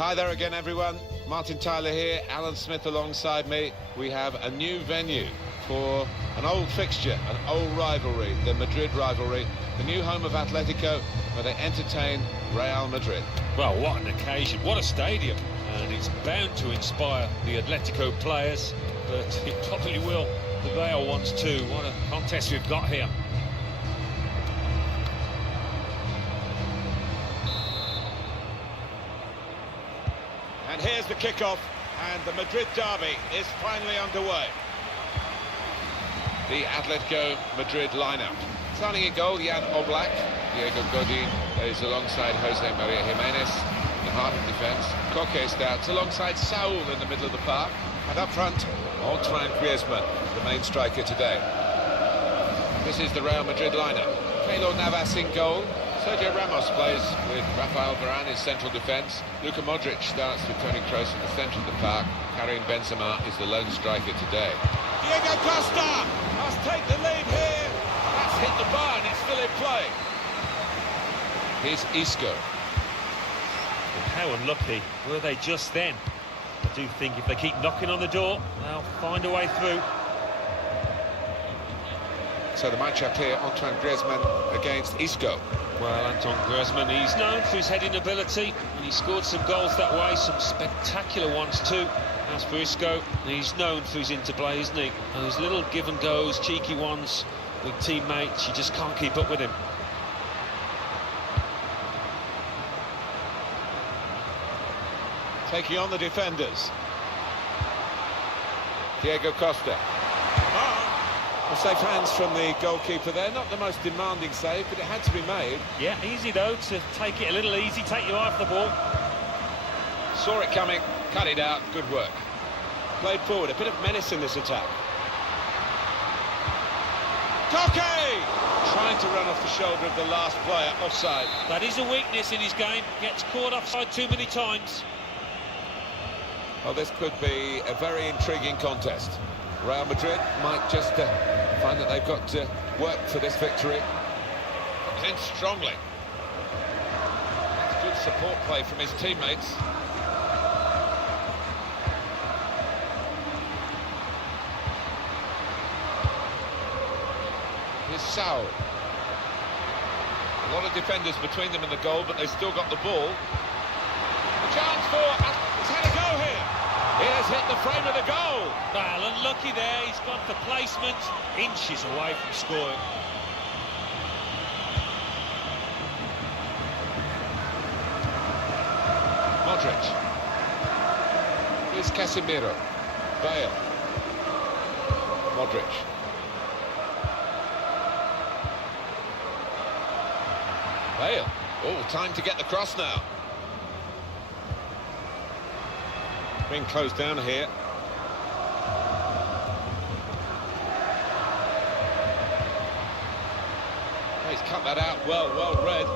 Hi there again, everyone. Martin Tyler here, Alan Smith alongside me. We have a new venue for an old fixture, an old rivalry, the Madrid rivalry, the new home of Atletico, where they entertain Real Madrid. Well, what an occasion, what a stadium. And it's bound to inspire the Atletico players, but it probably will the Real ones too. What a contest we've got here. And here's the kickoff, and the Madrid derby is finally underway. The Atletico Madrid lineup. Starting in goal, Jan Oblak. Diego Godin is alongside Jose Maria Jimenez in the heart of defence. Koke starts alongside Saul in the middle of the park. And up front, Antoine Griezmann, the main striker today. This is the Real Madrid lineup. Keylor Navas in goal. Sergio Ramos plays with Rafael Varane in central defence. Luka Modric starts with Toni Kroos in the centre of the park. Karim Benzema is the lone striker today. Diego Costa must take the lead here. That's hit the bar and it's still in play. Here's Isco. And how unlucky were they just then? I do think if they keep knocking on the door, they'll find a way through. So the match-up here, Antoine Griezmann against Isco. Well, Antoine Griezmann, he's known for his heading ability, and he scored some goals that way, some spectacular ones too. As for Isco, he's known for his interplay, isn't he? And those little give-and-goes, cheeky ones with teammates, you just can't keep up with him. Taking on the defenders. Diego Costa. A safe hands from the goalkeeper there. Not the most demanding save, but it had to be made. Yeah, easy though to take it a little easy, take your eye off the ball. Saw it coming, cut it out, good work. Played forward, a bit of menace in this attack. Koke! Trying to run off the shoulder of the last player, offside. That is a weakness in his game, gets caught offside too many times. Well, this could be a very intriguing contest. Real Madrid might just find that they've got to work for this victory. Comes in strongly. That's good support play from his teammates. Here's Saul. A lot of defenders between them and the goal, but they've still got the ball. A chance for... He's had a go here. He has hit the frame of the goal. Well, unlucky there, he's got the placement inches away from scoring. Modric. Here's Casemiro. Bale. Modric. Bale. Oh, time to get the cross now. Being closed down here. Oh, he's cut that out well read.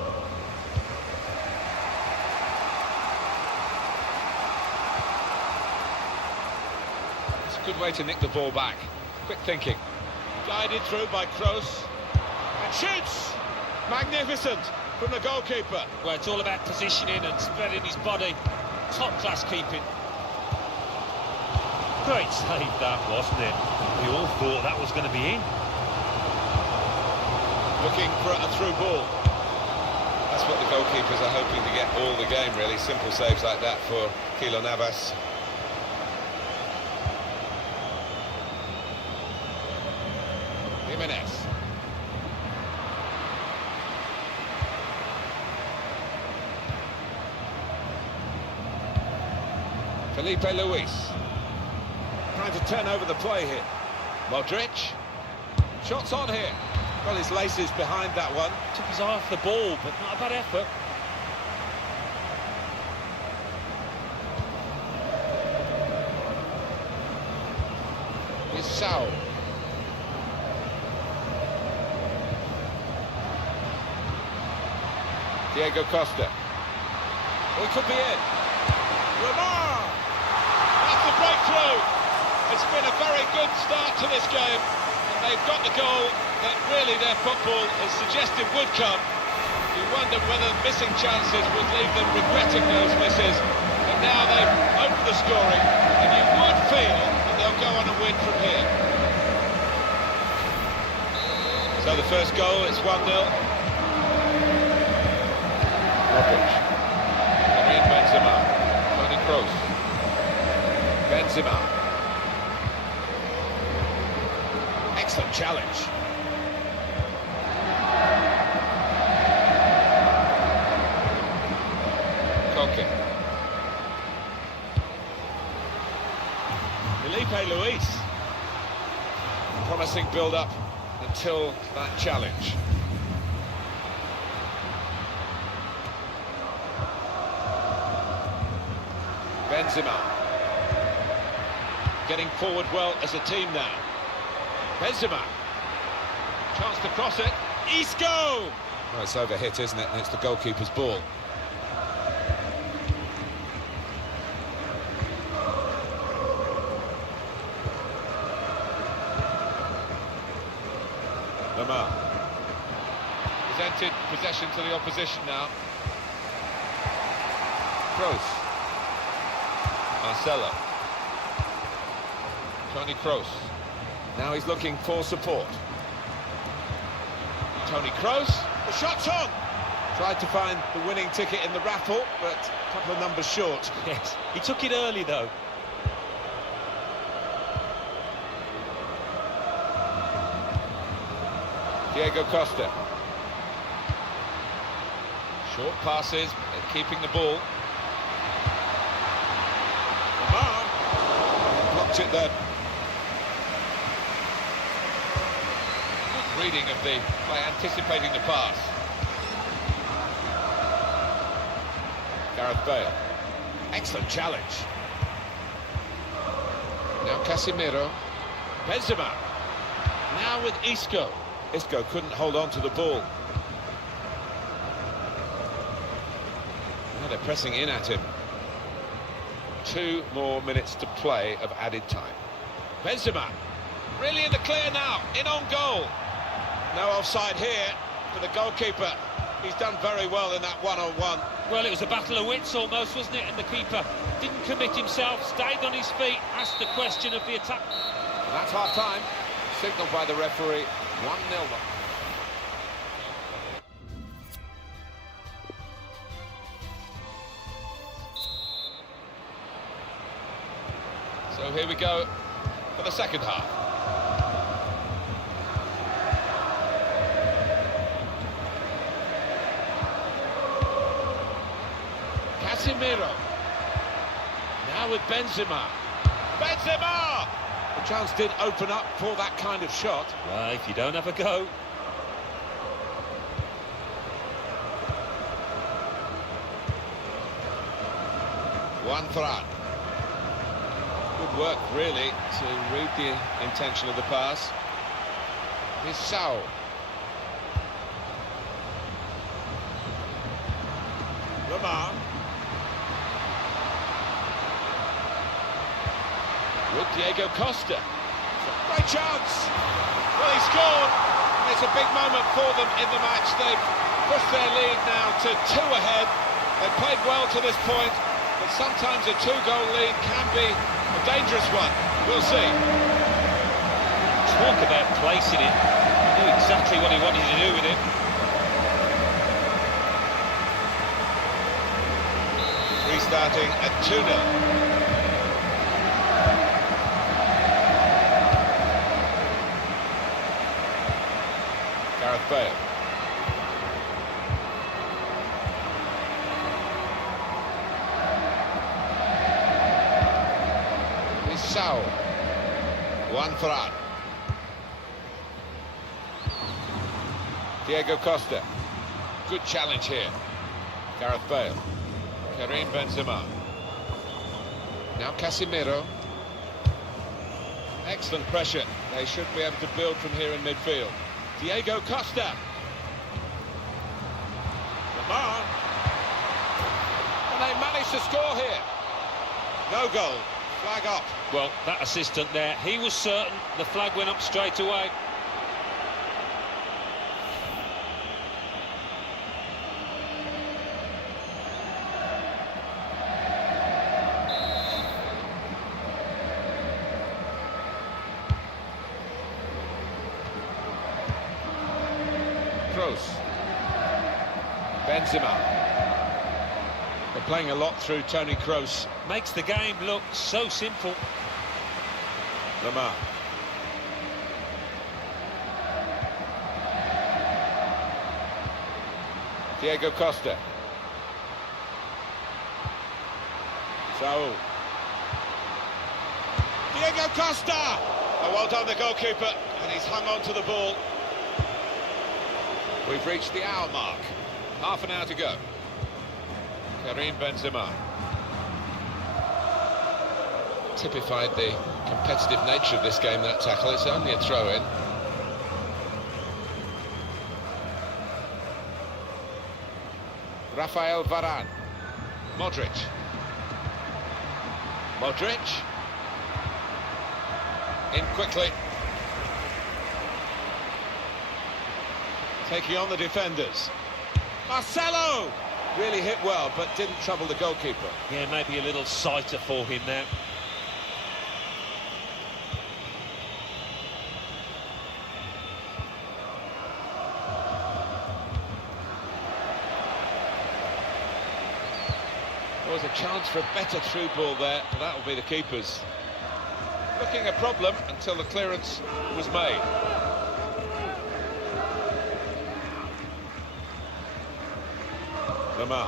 It's a good way to nick the ball back. Quick thinking. Guided through by Kroos. And shoots! Magnificent from the goalkeeper. Well, it's all about positioning and spreading his body. Top-class keeping. Great save that, wasn't it? We all thought that was going to be in. Looking for a through ball. That's what the goalkeepers are hoping to get all the game, really. Simple saves like that for Keylor Navas. Jimenez. Felipe Luis. Trying to turn over the play here. Modric. Shots on here. Well, his laces behind that one. Took his eye off the ball, but not a bad effort. Here's Saul. Diego Costa. Oh, he could be in. Lamar! That's the breakthrough! It's been a very good start to this game, and they've got the goal that really their football has suggested would come. You wonder whether missing chances would leave them regretting those misses, but Now they've opened the scoring, and you would feel that they'll go on and win from here. So the first goal, it's 1-0. Modric. Karim Benzema. Toni Kroos. Benzema. Excellent challenge. Koke. Felipe Luis. Promising build-up until that challenge. Benzema. Getting forward well as a team now. Benzema. Chance to cross it. Isco! Well, it's overhit, isn't it? And it's the goalkeeper's ball. Lamar. Presented possession to the opposition now. Kroos. Marcelo. Toni Kroos. Now he's looking for support. Toni Kroos. The shot's on! Tried to find the winning ticket in the raffle, but a couple of numbers short. Yes, he took it early though. Diego Costa. Short passes, they're keeping the ball. Lamar. Blocked it there. Good reading of the by anticipating the pass. Gareth Bale. Excellent challenge. Now Casemiro. Benzema. Now with Isco. Isco couldn't hold on to the ball. Now they're pressing in at him. 2 more minutes to play of added time. Benzema. Really in the clear now. In on goal. No offside here for the goalkeeper. He's done very well in that one-on-one. Well, it was a battle of wits almost, wasn't it? And the keeper didn't commit himself, stayed on his feet, asked the question of the attack. And that's half-time. Signalled by the referee. 1-0. So here we go for the second half. Casemiro. Now with Benzema. Benzema! The chance did open up for that kind of shot. Well, if you don't have a go. Juan Fran. Good work, really, to read the intention of the pass. Here's Saul. Lamar. With Diego Costa. It's a great chance. Well, he scored. And it's a big moment for them in the match. They've pushed their lead now to 2 ahead. They've played well to this point, but sometimes a 2-goal lead can be a dangerous one. We'll see. Talk about placing it. He knew exactly what he wanted to do with it. Restarting at 2-0. Gareth Bale. Here's Saul. Juan Fran. Diego Costa. Good challenge here. Gareth Bale. Karim Benzema. Now Casemiro. Excellent pressure. They should be able to build from here in midfield. Diego Costa. Lamar. And they managed to score here. No goal. Flag up. Well, that assistant there, he was certain the flag went up straight away. Benzema. They're playing a lot through Toni Kroos. Makes the game look so simple. Lamar. Diego Costa. Saul. Diego Costa! Oh, well done, the goalkeeper, and he's hung on to the ball. We've reached the hour mark. Half an hour to go. Karim Benzema. Typified the competitive nature of this game, that tackle. It's only a throw-in. Rafael Varane. Modric. Modric. In quickly. Taking on the defenders. Marcelo! Really hit well, but didn't trouble the goalkeeper. Yeah, maybe a little sighter for him now. There was a chance for a better through ball there, but that will be the keeper's. Looking a problem until the clearance was made. Lamar.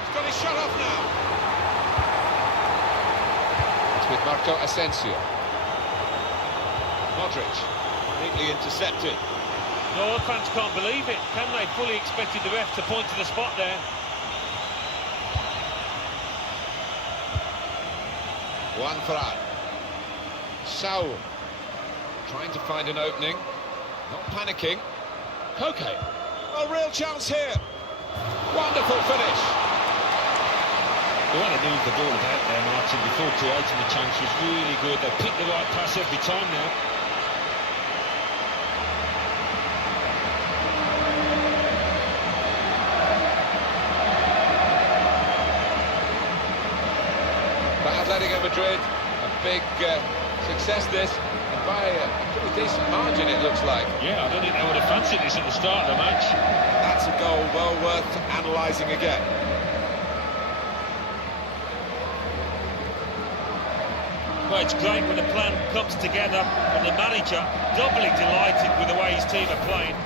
He's got his shot off now. It's with Marco Asensio. Modric, neatly intercepted. No, fans can't believe it, can they? Fully expected the ref to point to the spot there. Juan Fran. Saul. Trying to find an opening. Not panicking. Koke. A real chance here. Wonderful finish. The way they moved the ball about there, Martin, before creating the chance was really good. They picked the right pass every time now. For Atletico Madrid, a big success this, and by a pretty decent margin it looks like. Yeah, I don't think they would have fancied this at the start of the match. And that's a goal well worth analysing again. Well, it's great when the plan comes together and the manager doubly delighted with the way his team are playing.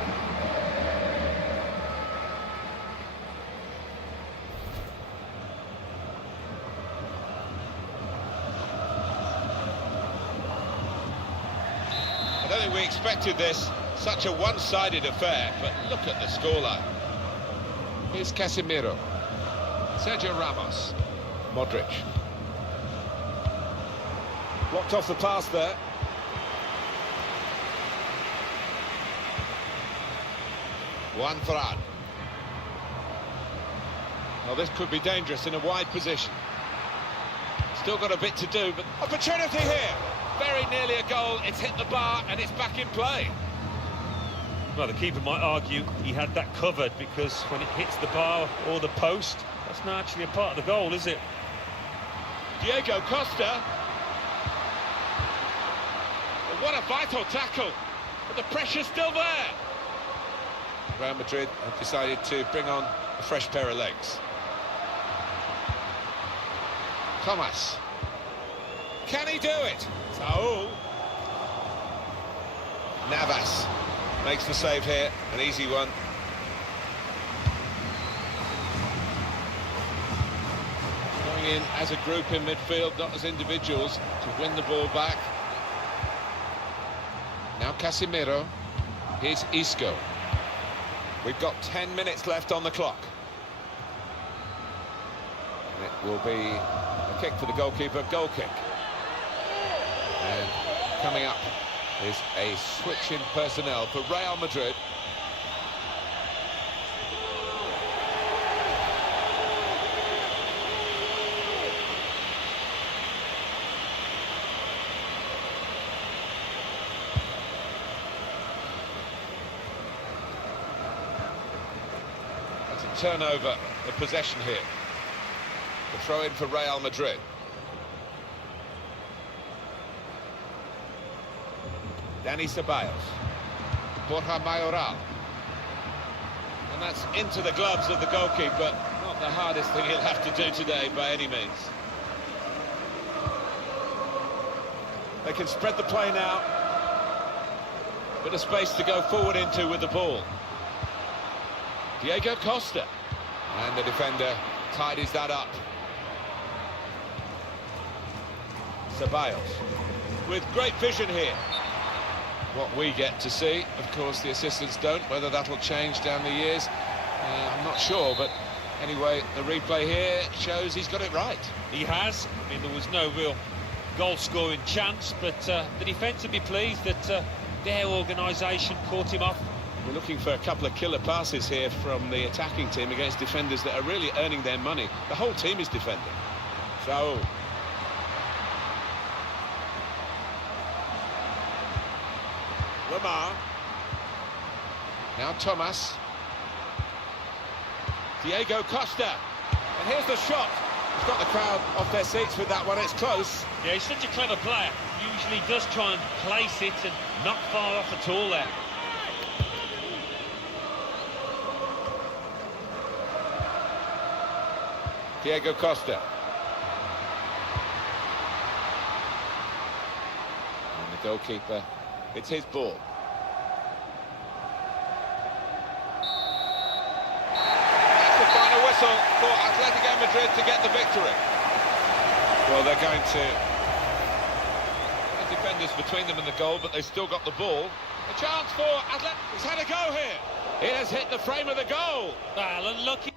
I don't think we expected this, such a one-sided affair, but look at the scoreline. Here's Casemiro. Sergio Ramos. Modric. Blocked off the pass there. Juan Fran. Well, this could be dangerous in a wide position. Still got a bit to do, but opportunity here. Very nearly a goal. It's hit the bar and it's back in play. Well, the keeper might argue he had that covered because when it hits the bar or the post, that's not actually a part of the goal, is it? Diego Costa. What a vital tackle, but the pressure's still there. Real Madrid have decided to bring on a fresh pair of legs. Thomas. Can he do it? Saul. Navas makes the save here, an easy one. Going in as a group in midfield, not as individuals, to win the ball back. Now Casemiro. Here's Isco. We've got 10 minutes left on the clock. And it will be a kick for the goalkeeper, goal kick. And coming up is a switch in personnel for Real Madrid. Turnover of possession here. The throw in for Real Madrid. Dani Ceballos. Borja Mayoral. And that's into the gloves of the goalkeeper. Not the hardest thing he'll have to do today by any means. They can spread the play now. Bit of space to go forward into with the ball. Diego Costa. And the defender tidies that up. Ceballos. With great vision here. What we get to see, of course the assistants don't. Whether that'll change down the years, I'm not sure, but anyway, the replay here shows he's got it right. He has. I mean, there was no real goal-scoring chance, but the defence would be pleased that their organisation caught him off. We're looking for a couple of killer passes here from the attacking team against defenders that are really earning their money. The whole team is defending. So Lamar. Now Thomas. Diego Costa. And here's the shot. He's got the crowd off their seats with that one. It's close. Yeah, he's such a clever player. Usually does try and place it and not far off at all there. Diego Costa. And the goalkeeper, it's his ball. That's the final whistle for Atletico Madrid to get the victory. Well, they're going to... The defenders between them and the goal, but they've still got the ball. A chance for Atletico. He's had a go here. It has hit the frame of the goal. Well, unlucky.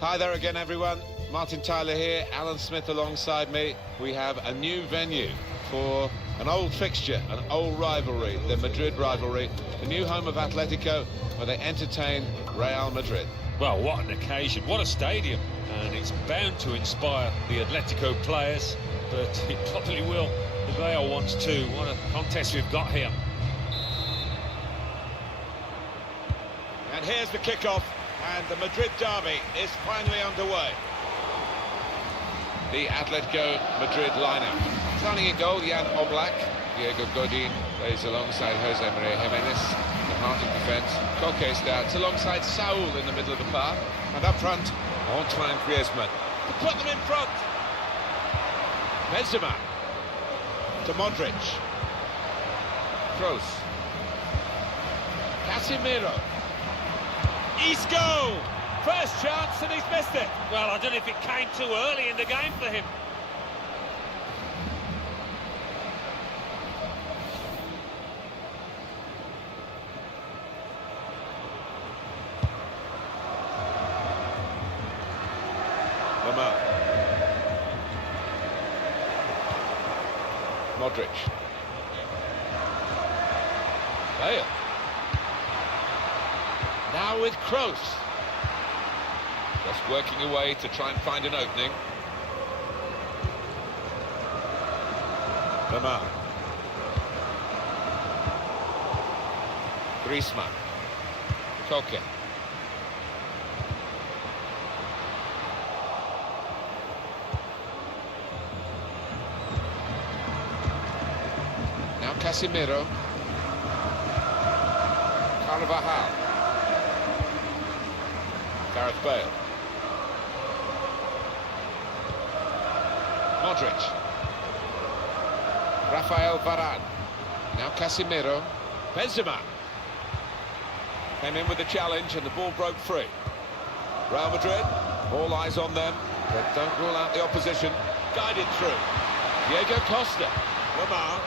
Hi there again, everyone. Martin Tyler here, Alan Smith alongside me. We have a new venue for an old fixture, an old rivalry, the Madrid rivalry, the new home of Atletico, where they entertain Real Madrid. Well, what an occasion, what a stadium. And it's bound to inspire the Atletico players, but it probably will the Real ones too. What a contest we've got here. And here's the kickoff. And the Madrid derby is finally underway. The Atletico Madrid lineup. Starting in goal, Jan Oblak. Diego Godin plays alongside Jose Maria Jimenez. The heart of defence. Koke starts alongside Saul in the middle of the park. And up front, Antoine Griezmann. To put them in front. Benzema. To Modric. Kroos. Casemiro. Isco! First chance and he's missed it. Well, I don't know if it came too early in the game for him. Lamar. Modric. Bale. Now with Kroos. Just working away to try and find an opening. Lamar. Griezmann. Koke. Now Casemiro. Carvajal. Gareth Bale. Modric. Rafael Varane. Now Casemiro. Benzema. Came in with the challenge and the ball broke free. Real Madrid, all eyes on them, but don't rule out the opposition. Guided through. Diego Costa. Lamar.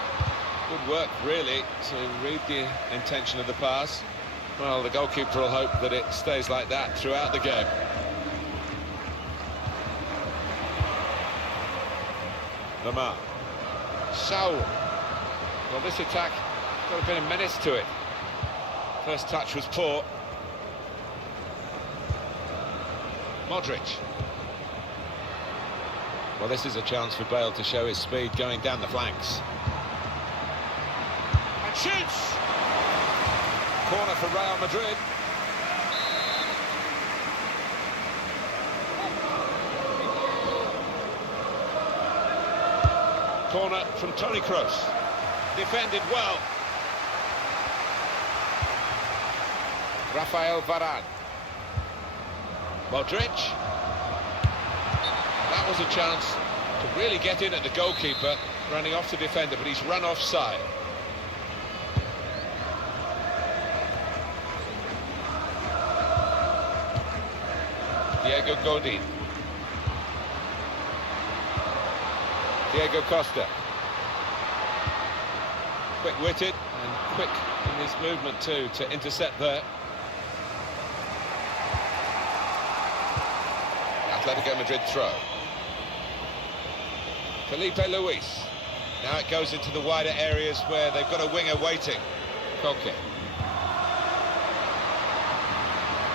Good work, really, to read the intention of the pass. Well, the goalkeeper will hope that it stays like that throughout the game. Lamar. Saul. Well, this attack got a bit of menace to it. First touch was poor. Modric. Well, this is a chance for Bale to show his speed going down the flanks. And shoots! Corner for Real Madrid. Corner from Toni Kroos. Defended well. Rafael Varane. Modric. That was a chance to really get in at the goalkeeper, running off the defender, but he's run offside. Diego Godin. Diego Costa. Quick-witted and quick in his movement too to intercept there. Atletico Madrid throw. Felipe Luis. Now it goes into the wider areas where they've got a winger waiting. Koke.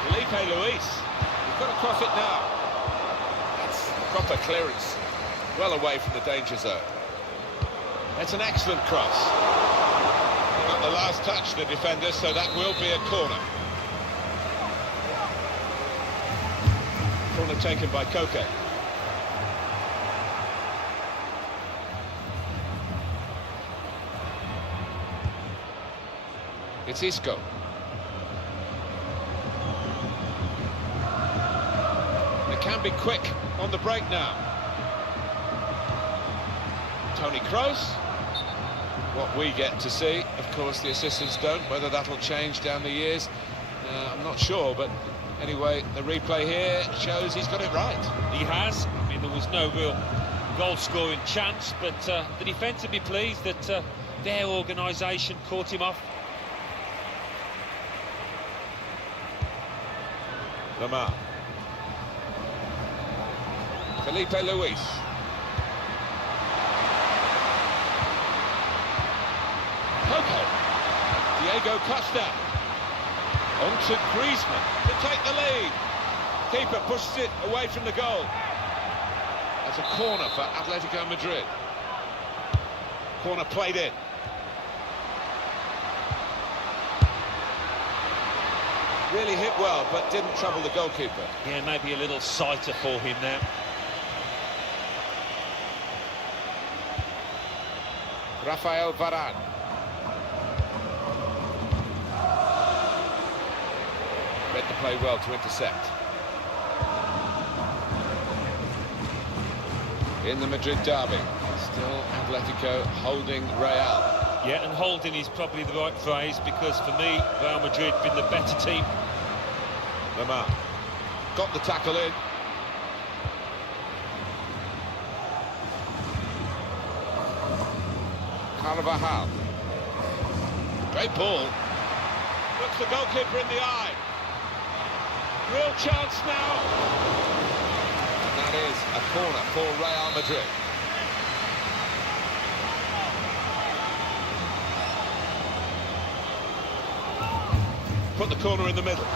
Felipe Luis. He's got to cross it now. That's proper clearance. Well away from the danger zone. That's an excellent cross. Got the last touch, the defender, so that will be a corner. Corner taken by Koke. It's Isco. They can be quick on the break now. Toni Kroos. What we get to see, of course, the assistants don't. Whether that'll change down the years, I'm not sure. But anyway, the replay here shows he's got it right. He has. I mean, there was no real goal-scoring chance, but the defence would be pleased that their organisation caught him off. Lamar. Felipe Luis. Koke. Diego Costa. On to Griezmann to take the lead. Keeper pushes it away from the goal. That's a corner for Atletico Madrid. Corner played in. Really hit well, but didn't trouble the goalkeeper. Yeah, maybe a little sighter for him now. Rafael Varane. Read the play well to intercept. In the Madrid derby, still Atletico holding Real. Yeah, and holding is probably the right phrase, because for me, Real Madrid been the better team. Lamar got the tackle in. Carvajal. Great ball. Looks the goalkeeper in the eye. Real chance now. And that is a corner for Real Madrid. Put the corner in the middle.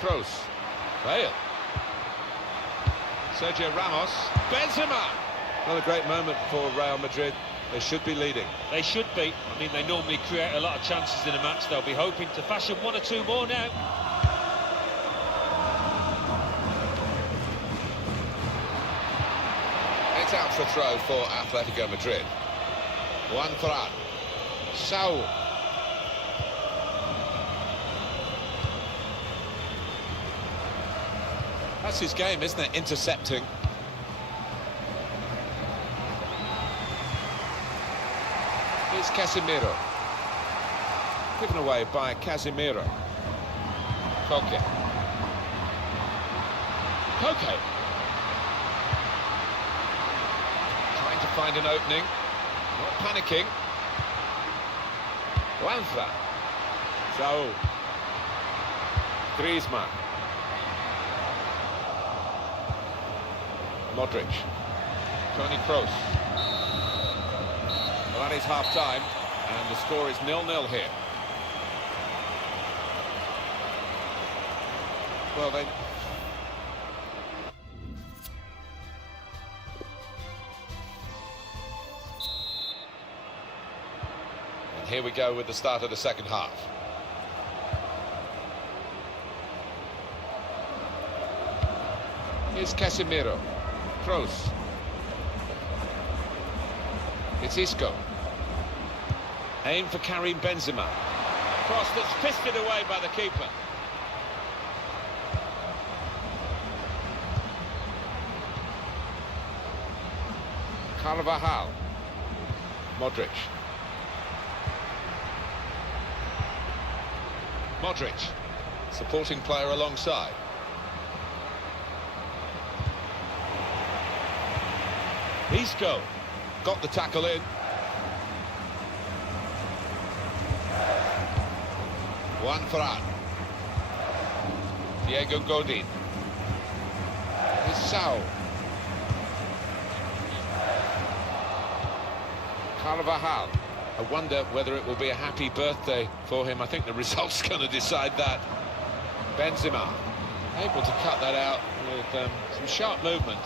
Kroos. Bale. Sergio Ramos. Benzema. Another great moment for Real Madrid. They should be leading. They should be. I mean, they normally create a lot of chances in a match. They'll be hoping to fashion one or two more now. It's out for throw for Atletico Madrid. Juan Ferran. Saul. That's his game, isn't it? Intercepting. Here's Casemiro. Given away by Casemiro. Koke. Koke. Trying to find an opening. Not panicking. Lanza. Saul. Griezmann. Modric. Toni Kroos. Well, that is half-time, and the score is 0-0 here. Well, they... And here we go with the start of the second half. Here's Casemiro. Kroos. It's Isco. Aim for Karim Benzema. Cross that's fisted away by the keeper. Carvajal. Modric. Modric. Supporting player alongside. Isco. Got the tackle in. Juan Ferran. Diego Godin. Sao. Carvajal. I wonder whether it will be a happy birthday for him. I think the result's going to decide that. Benzema. Able to cut that out with some sharp movement.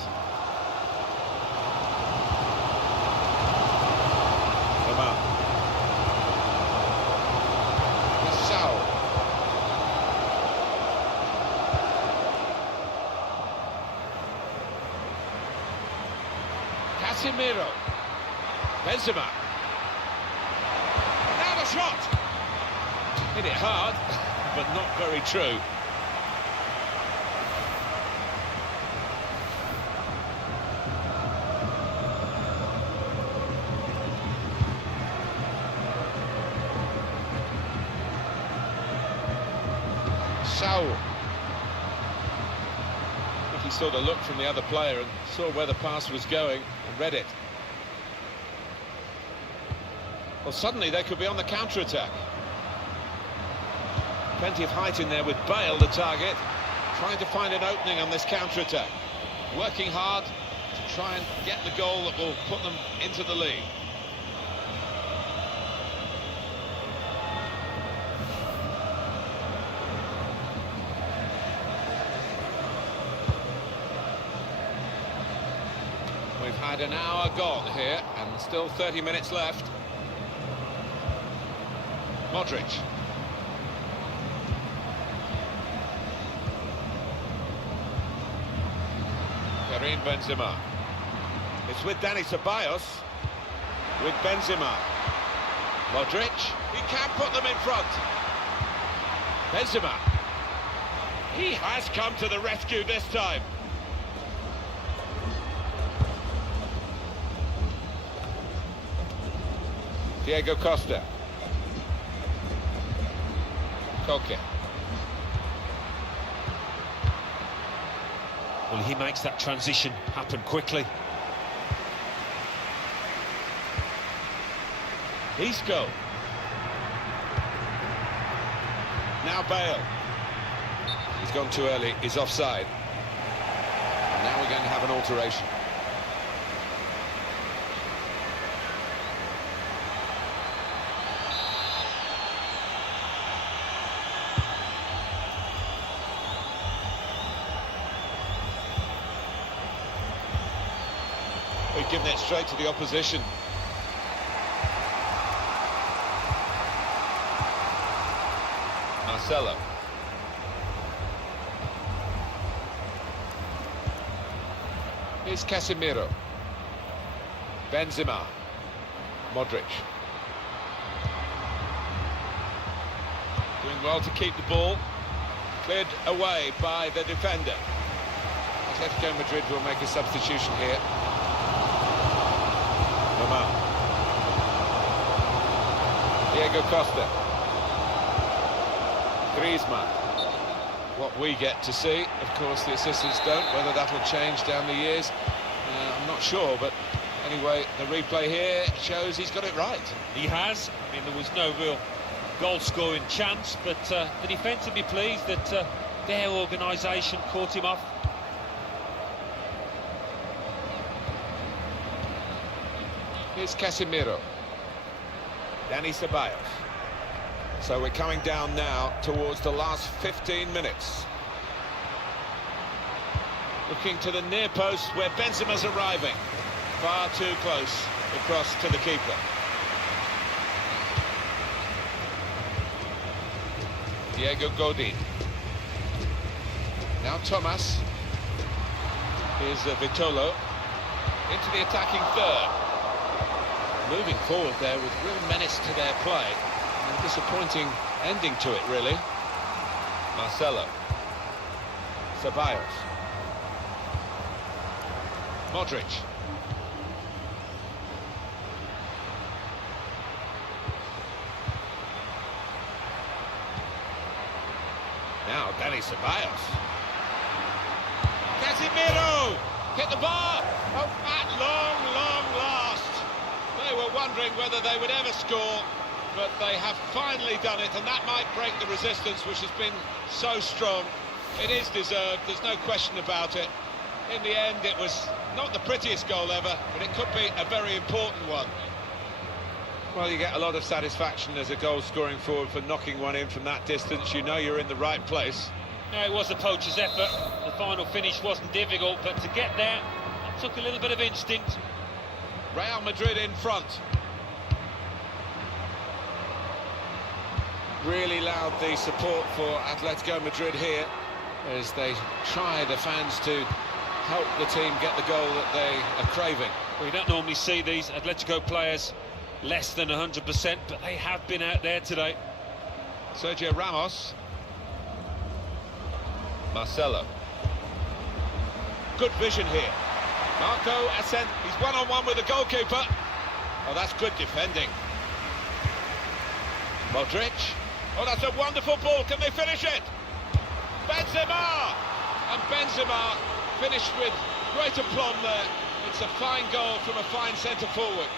Casemiro. Benzema. Now the shot. Hit it hard, but not very true. Saul. He sort of looked from the other player and saw where the pass was going and read it. Well, suddenly they could be on the counter-attack. Plenty of height in there with Bale, the target, trying to find an opening on this counter-attack. Working hard to try and get the goal that will put them into the lead. We've had an hour gone here, and still 30 minutes left. Modric. Karim Benzema. It's with Dani Ceballos. With Benzema. Modric. He can put them in front. Benzema. He has come to the rescue this time. Diego Costa. Koke. Well, he makes that transition happen quickly. Isco. Now Bale. He's gone too early, he's offside. And now we're going to have an alteration. We've given it straight to the opposition. Marcelo. Here's Casemiro. Benzema. Modric. Doing well to keep the ball. Cleared away by the defender. Atletico Madrid will make a substitution here. Diego Costa. Griezmann. What we get to see, of course the assistants don't. Whether that will change down the years, I'm not sure, but anyway, the replay here shows he's got it right. He has. I mean, there was no real goal-scoring chance, but the defence will be pleased that their organisation caught him off. Here's Casemiro. Dani Ceballos. So we're coming down now towards the last 15 minutes. Looking to the near post where Benzema's arriving. Far too close across to the keeper. Diego Godin. Now Thomas. Here's Vitolo. Into the attacking third. Moving forward there with real menace to their play. And disappointing ending to it, really. Marcelo. Ceballos. Modric. Now Dani Ceballos. Casemiro! Hit the bar! Oh, at long last. They were wondering whether they would ever score, but they have finally done it, and that might break the resistance, which has been so strong. It is deserved, there's no question about it. In the end, it was not the prettiest goal ever, but it could be a very important one. Well, you get a lot of satisfaction as a goal-scoring forward for knocking one in from that distance. You know you're in the right place. No, it was the poacher's effort. The final finish wasn't difficult, but to get there, it took a little bit of instinct. Real Madrid in front. Really loud the support for Atletico Madrid here as they try, the fans, to help the team get the goal that they are craving. Well, you don't normally see these Atletico players less than 100%, but they have been out there today. Sergio Ramos. Marcelo. Good vision here. Marco Asensio, he's one-on-one with the goalkeeper. Oh, that's good defending. Modric. Oh, that's a wonderful ball. Can they finish it? Benzema! And Benzema finished with great aplomb there. It's a fine goal from a fine centre-forward.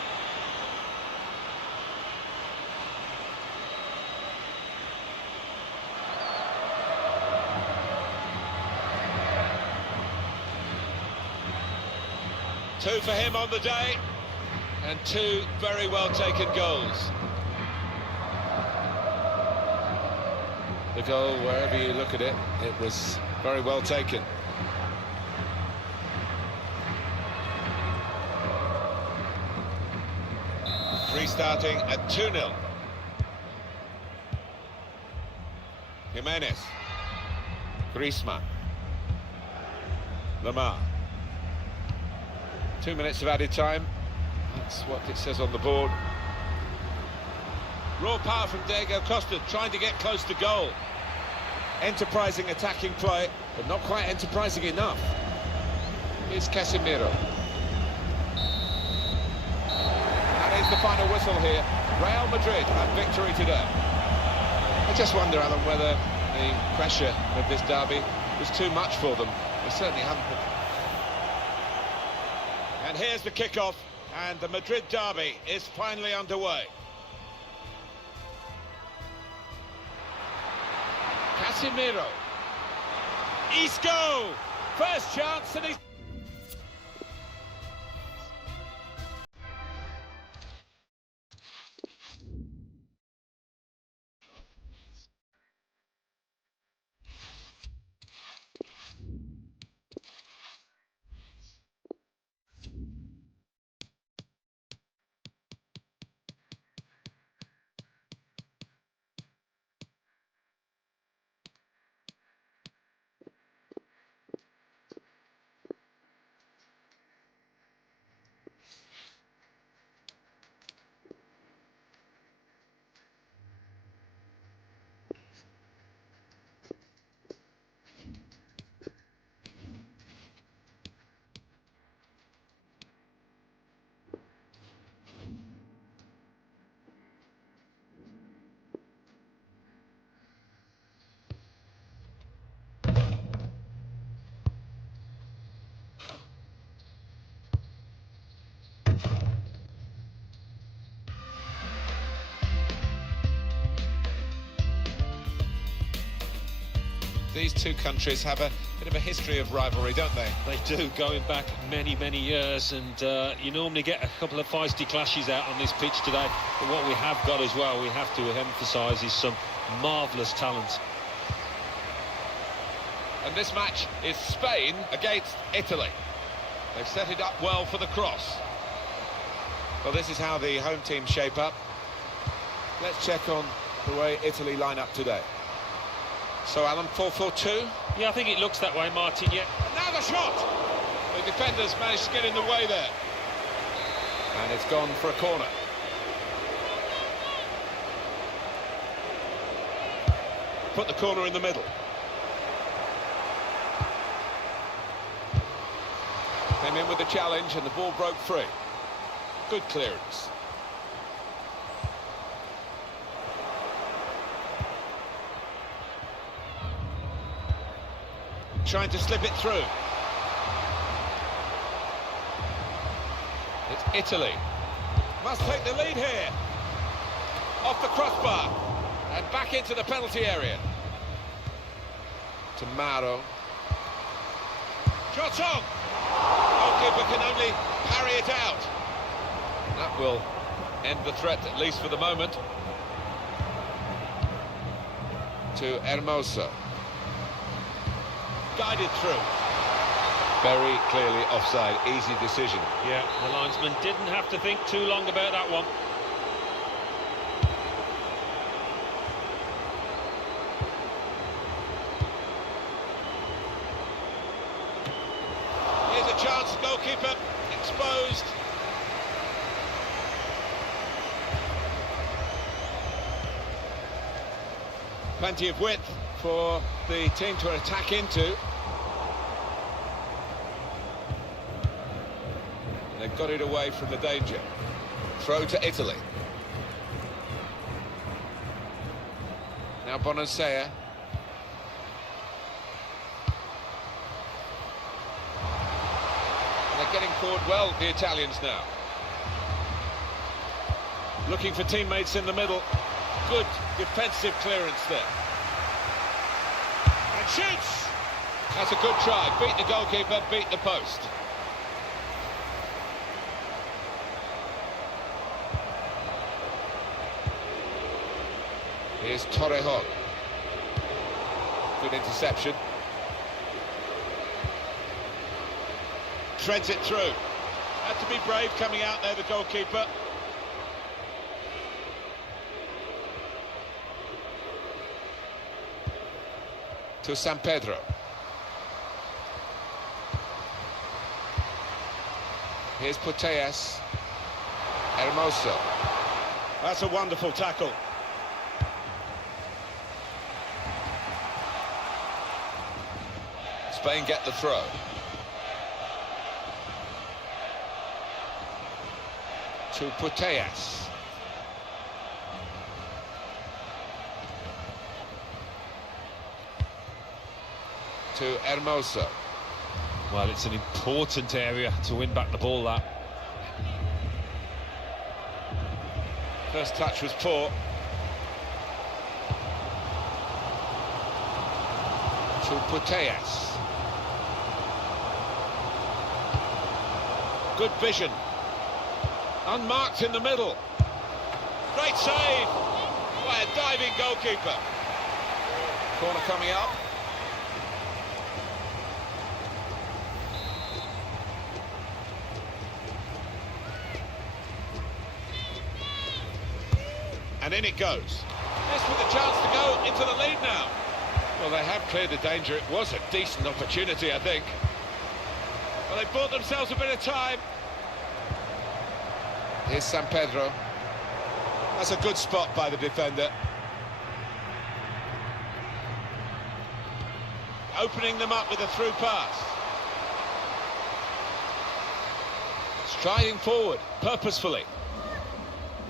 Two for him on the day, and two very well taken goals. The goal, wherever you look at it, it was very well taken. Restarting at 2-0. Jimenez. Griezmann. Lamar. 2 minutes of added time. That's what it says on the board. Raw power from Diego Costa, trying to get close to goal. Enterprising attacking play, but not quite enterprising enough. Here's Casemiro. And here's the final whistle here. Real Madrid have victory today. I just wonder, Alan, whether the pressure of this derby was too much for them. They certainly haven't. And here's the kickoff, and the Madrid derby is finally underway. Casemiro. Isco! First chance, and he's... These two countries have a bit of a history of rivalry, don't they? They do, going back many, many years, and you normally get a couple of feisty clashes out on this pitch today. But what we have got as well, we have to emphasise, is some marvellous talent. And this match is Spain against Italy. They've set it up well for the cross. Well, this is how the home team shape up. Let's check on the way Italy line up today. So, Alan, 4-4-2? Yeah, I think it looks that way, Martin, yeah. Now the shot! The defenders managed to get in the way there. And it's gone for a corner. Put the corner in the middle. Came in with the challenge and the ball broke free. Good clearance. Trying to slip it through. It's Italy. Must take the lead here. Off the crossbar. And back into the penalty area. To Mauro. Shot on! Goalkeeper can only parry it out. That will end the threat, at least for the moment. To Hermoso. Guided through. Very clearly offside, easy decision. Yeah, the linesman didn't have to think too long about that one. Here's a chance, goalkeeper exposed. Plenty of width for the team to attack into. They've got it away from the danger. Throw to Italy. Now Bonacea. They're getting forward well, the Italians now. Looking for teammates in the middle. Good defensive clearance there. And shoots! That's a good try. Beat the goalkeeper, beat the post. Here's Torrejon. Good interception. Treads it through. Had to be brave coming out there, the goalkeeper. To San Pedro. Here's Putellas. Hermoso. That's a wonderful tackle. Spain get the throw. To Putellas. To Hermoso. Well, it's an important area to win back the ball, that. First touch was poor. To Putellas. Good vision. Unmarked in the middle. Great save by a diving goalkeeper. Corner coming up. And in it goes. This with a chance to go into the lead now. Well, they have cleared the danger. It was a decent opportunity, I think. Well, they bought themselves a bit of time. Here's San Pedro. That's a good spot by the defender. Opening them up with a through pass. Striding forward, purposefully.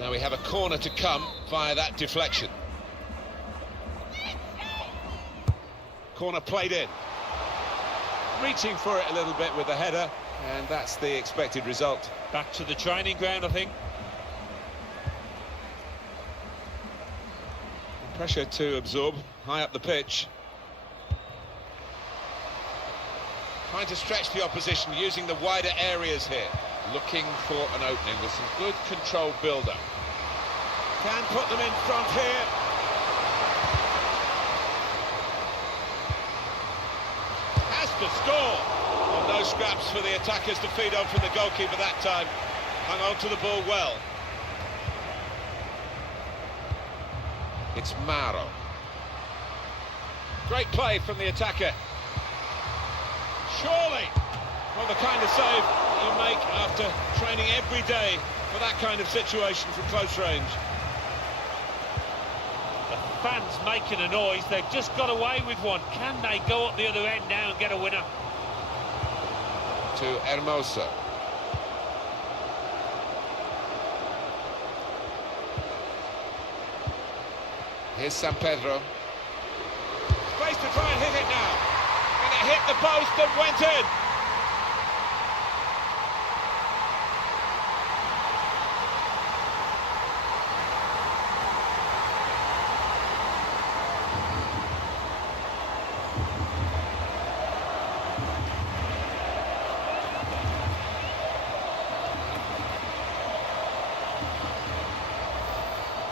Now we have a corner to come via that deflection. Corner played in. Reaching for it a little bit with the header, and that's the expected result. Back to the training ground, I think. Pressure to absorb, high up the pitch. Trying to stretch the opposition, using the wider areas here. Looking for an opening with some good controlled build-up. Can put them in front here. Has to score. Well, no scraps for the attackers to feed on from the goalkeeper that time. Hung on to the ball well. It's Maro. Great play from the attacker. Surely, well, the kind of save you make after training every day for that kind of situation from close range. The fans making a noise, they've just got away with one. Can they go up the other end now and get a winner? To Hermoso. Here's San Pedro. Space to try and hit it now. And it hit the post and went in.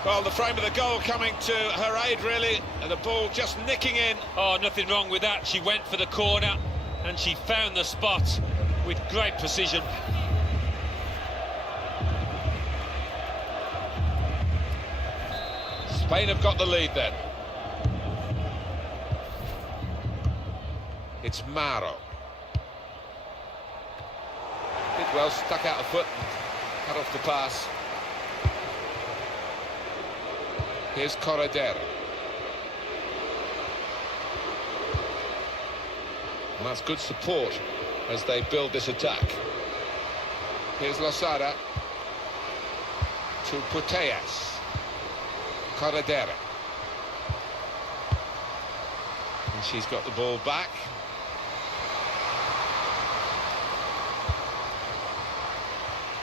Well, the frame of the goal coming to her aid, really, and the ball just nicking in. Oh, nothing wrong with that. She went for the corner, and she found the spot with great precision. Spain have got the lead then. It's Maro. Well, stuck out the foot and cut off the pass. Here's Corredera. And that's good support as they build this attack. Here's Losada to Putellas. Corredera. And she's got the ball back.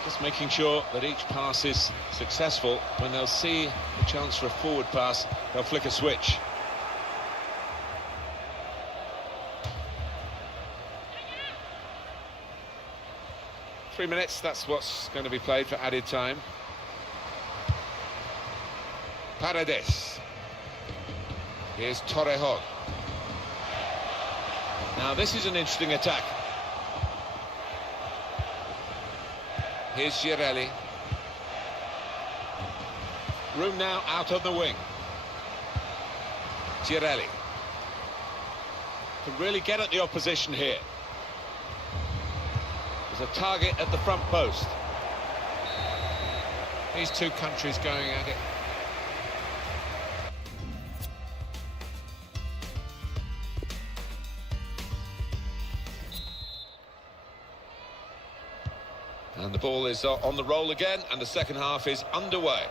Just making sure that each pass is successful. When they'll see a chance for a forward pass, they'll flick a switch. Three minutes, that's what's going to be played for added time. Paredes. Here's Torrejon. Now this is an interesting attack. Here's Girelli. Room now out on the wing. Girelli. Can really get at the opposition here. There's a target at the front post. These two countries going at it. And the ball is on the roll again, and the second half is underway.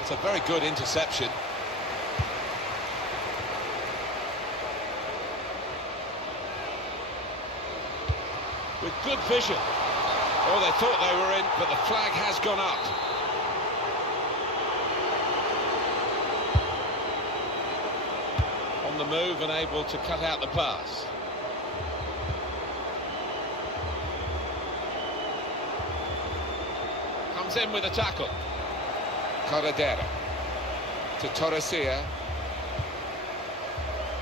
It's a very good interception. With good vision. Oh, they thought they were in, but the flag has gone up. On the move and able to cut out the pass. Comes in with a tackle. Corredera to Torresia.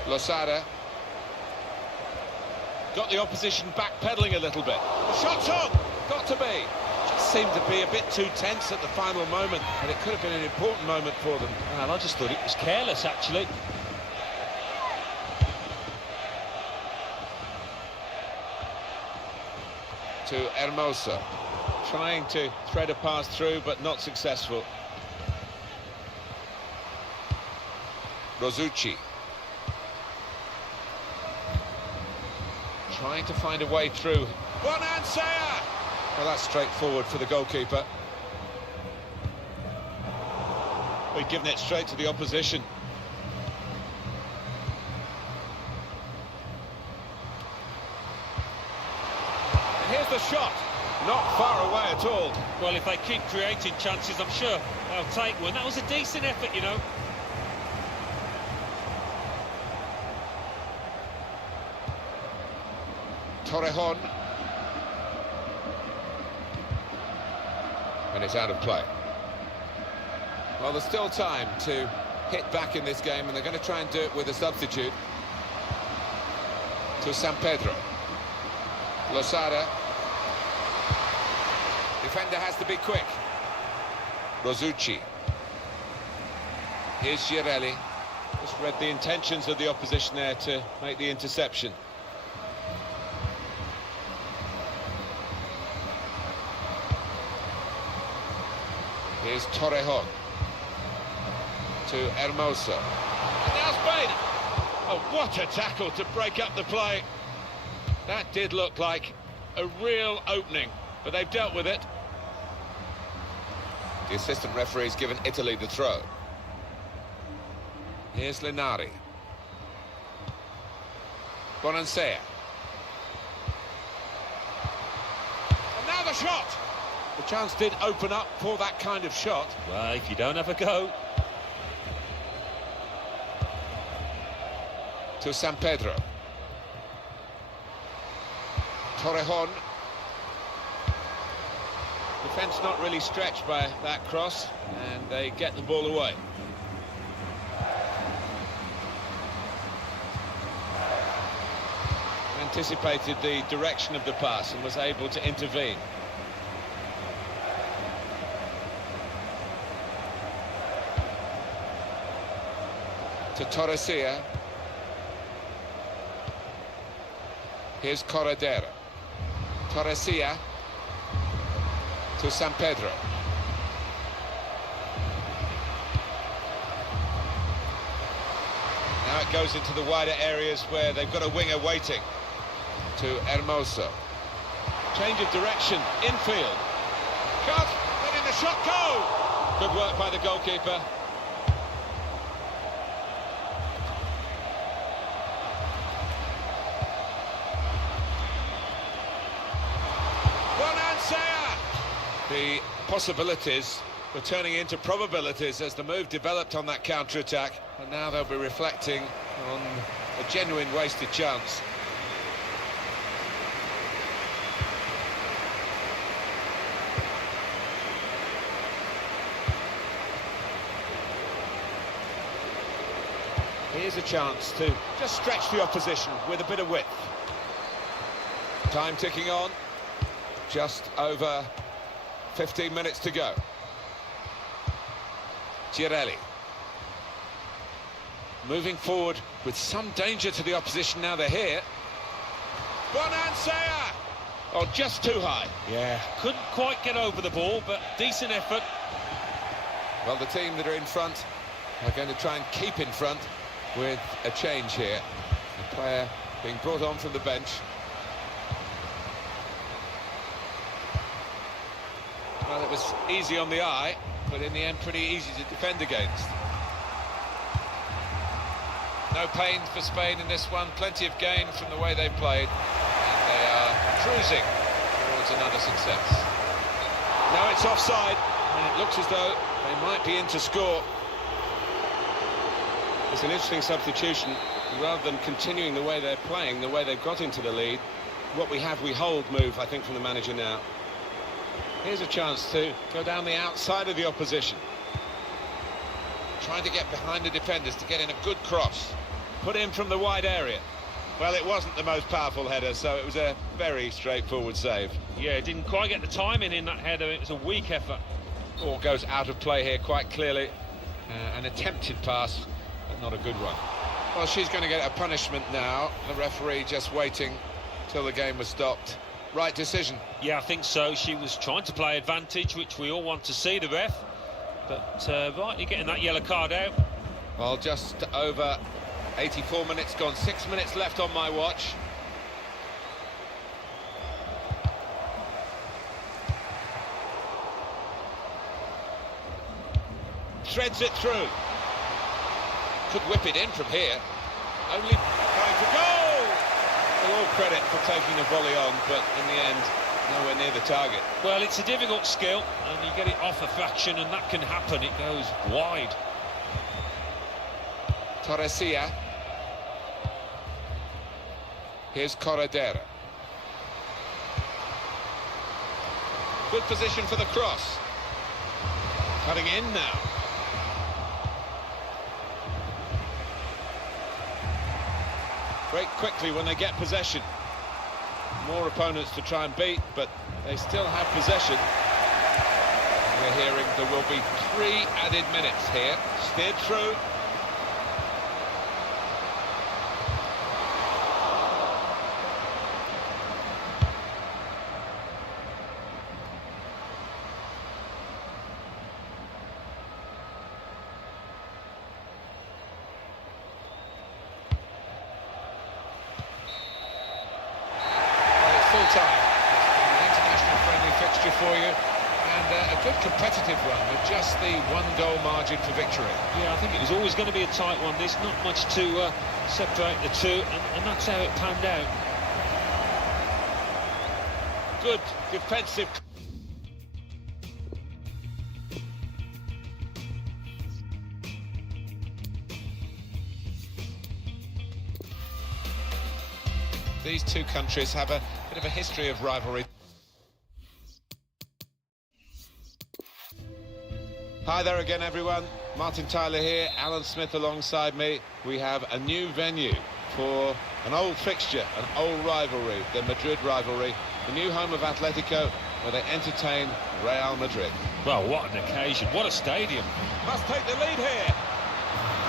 Losada. Got the opposition backpedaling a little bit. The shot's on! Got to be. Just seemed to be a bit too tense at the final moment, and it could have been an important moment for them. Well, I just thought it was careless, actually. To Hermoso. Trying to thread a pass through, but not successful. Rosucci. Trying to find a way through. One answer! Well, that's straightforward for the goalkeeper. We've given it straight to the opposition. And here's the shot. Not far away at all. Well, if they keep creating chances, I'm sure they'll take one. That was a decent effort, you know. Torrejon. And it's out of play. Well, there's still time to hit back in this game, and they're going to try and do it with a substitute. To San Pedro. Losada. Defender has to be quick. Rosucci. Here's Girelli. Just read the intentions of the opposition there to make the interception. Here's Torrejon. To Hermoso. And now Spain. Oh, what a tackle to break up the play. That did look like a real opening, but they've dealt with it. The assistant referee's given Italy the throw. Here's Linari. Bonansea. And now the shot! The chance did open up for that kind of shot. Well, if you don't have a go. To San Pedro. Torrejon. Defence not really stretched by that cross, and they get the ball away. Anticipated the direction of the pass and was able to intervene. To Torresia. Here's Corredera. Torresia. To San Pedro. Now it goes into the wider areas where they've got a winger waiting. To Hermoso. Change of direction, infield. Cut, letting the shot go! Good work by the goalkeeper. The possibilities were turning into probabilities as the move developed on that counter-attack, and now they'll be reflecting on a genuine wasted chance. Here's a chance to just stretch the opposition with a bit of width. Time ticking on, just over 15 minutes to go. Girelli. Moving forward with some danger to the opposition now they're here. Bonansea! Oh, just too high. Yeah, couldn't quite get over the ball, but decent effort. Well, the team that are in front are going to try and keep in front with a change here. The player being brought on from the bench. Well, it was easy on the eye, but in the end pretty easy to defend against. No pain for Spain in this one, plenty of gain from the way they've played, and they are cruising towards another success. Now it's offside, and it looks as though they might be in to score. It's an interesting substitution. Rather than continuing the way they're playing, the way they've got into the lead, what we have we hold move, I think, from the manager now. Here's a chance to go down the outside of the opposition. Trying to get behind the defenders to get in a good cross. Put in from the wide area. Well, it wasn't the most powerful header, so it was a very straightforward save. Yeah, didn't quite get the timing in that header. It was a weak effort. Ball goes out of play here quite clearly. An attempted pass, but not a good one. Well, she's going to get a punishment now. The referee just waiting till the game was stopped. Right decision. Yeah, I think so. She was trying to play advantage, which we all want to see, the ref. But rightly getting that yellow card out. Well, just over 84 minutes gone. 6 minutes left on my watch. Threads it through. Could whip it in from here. Only going for goal! Well, all credit for taking the volley on, but in the end, nowhere near the target. Well, it's a difficult skill, and you get it off a fraction, and that can happen. It goes wide. Torresia. Here's Corredera. Good position for the cross. Cutting in now. Break quickly when they get possession. More opponents to try and beat, but they still have possession. We're hearing there will be 3 added minutes here. Steered through. Full time. An international friendly fixture for you, and a good competitive one with just the 1-goal margin for victory. Yeah, I think it was always going to be a tight one. There's not much to separate the two, and that's how it panned out. Good defensive. These two countries have a bit of a history of rivalry. Hi there again, everyone. Martin Tyler here, Alan Smith alongside me. We have a new venue for an old fixture, an old rivalry, the Madrid rivalry, the new home of Atletico, where they entertain Real Madrid. Well, what an occasion, what a stadium. Must take the lead here,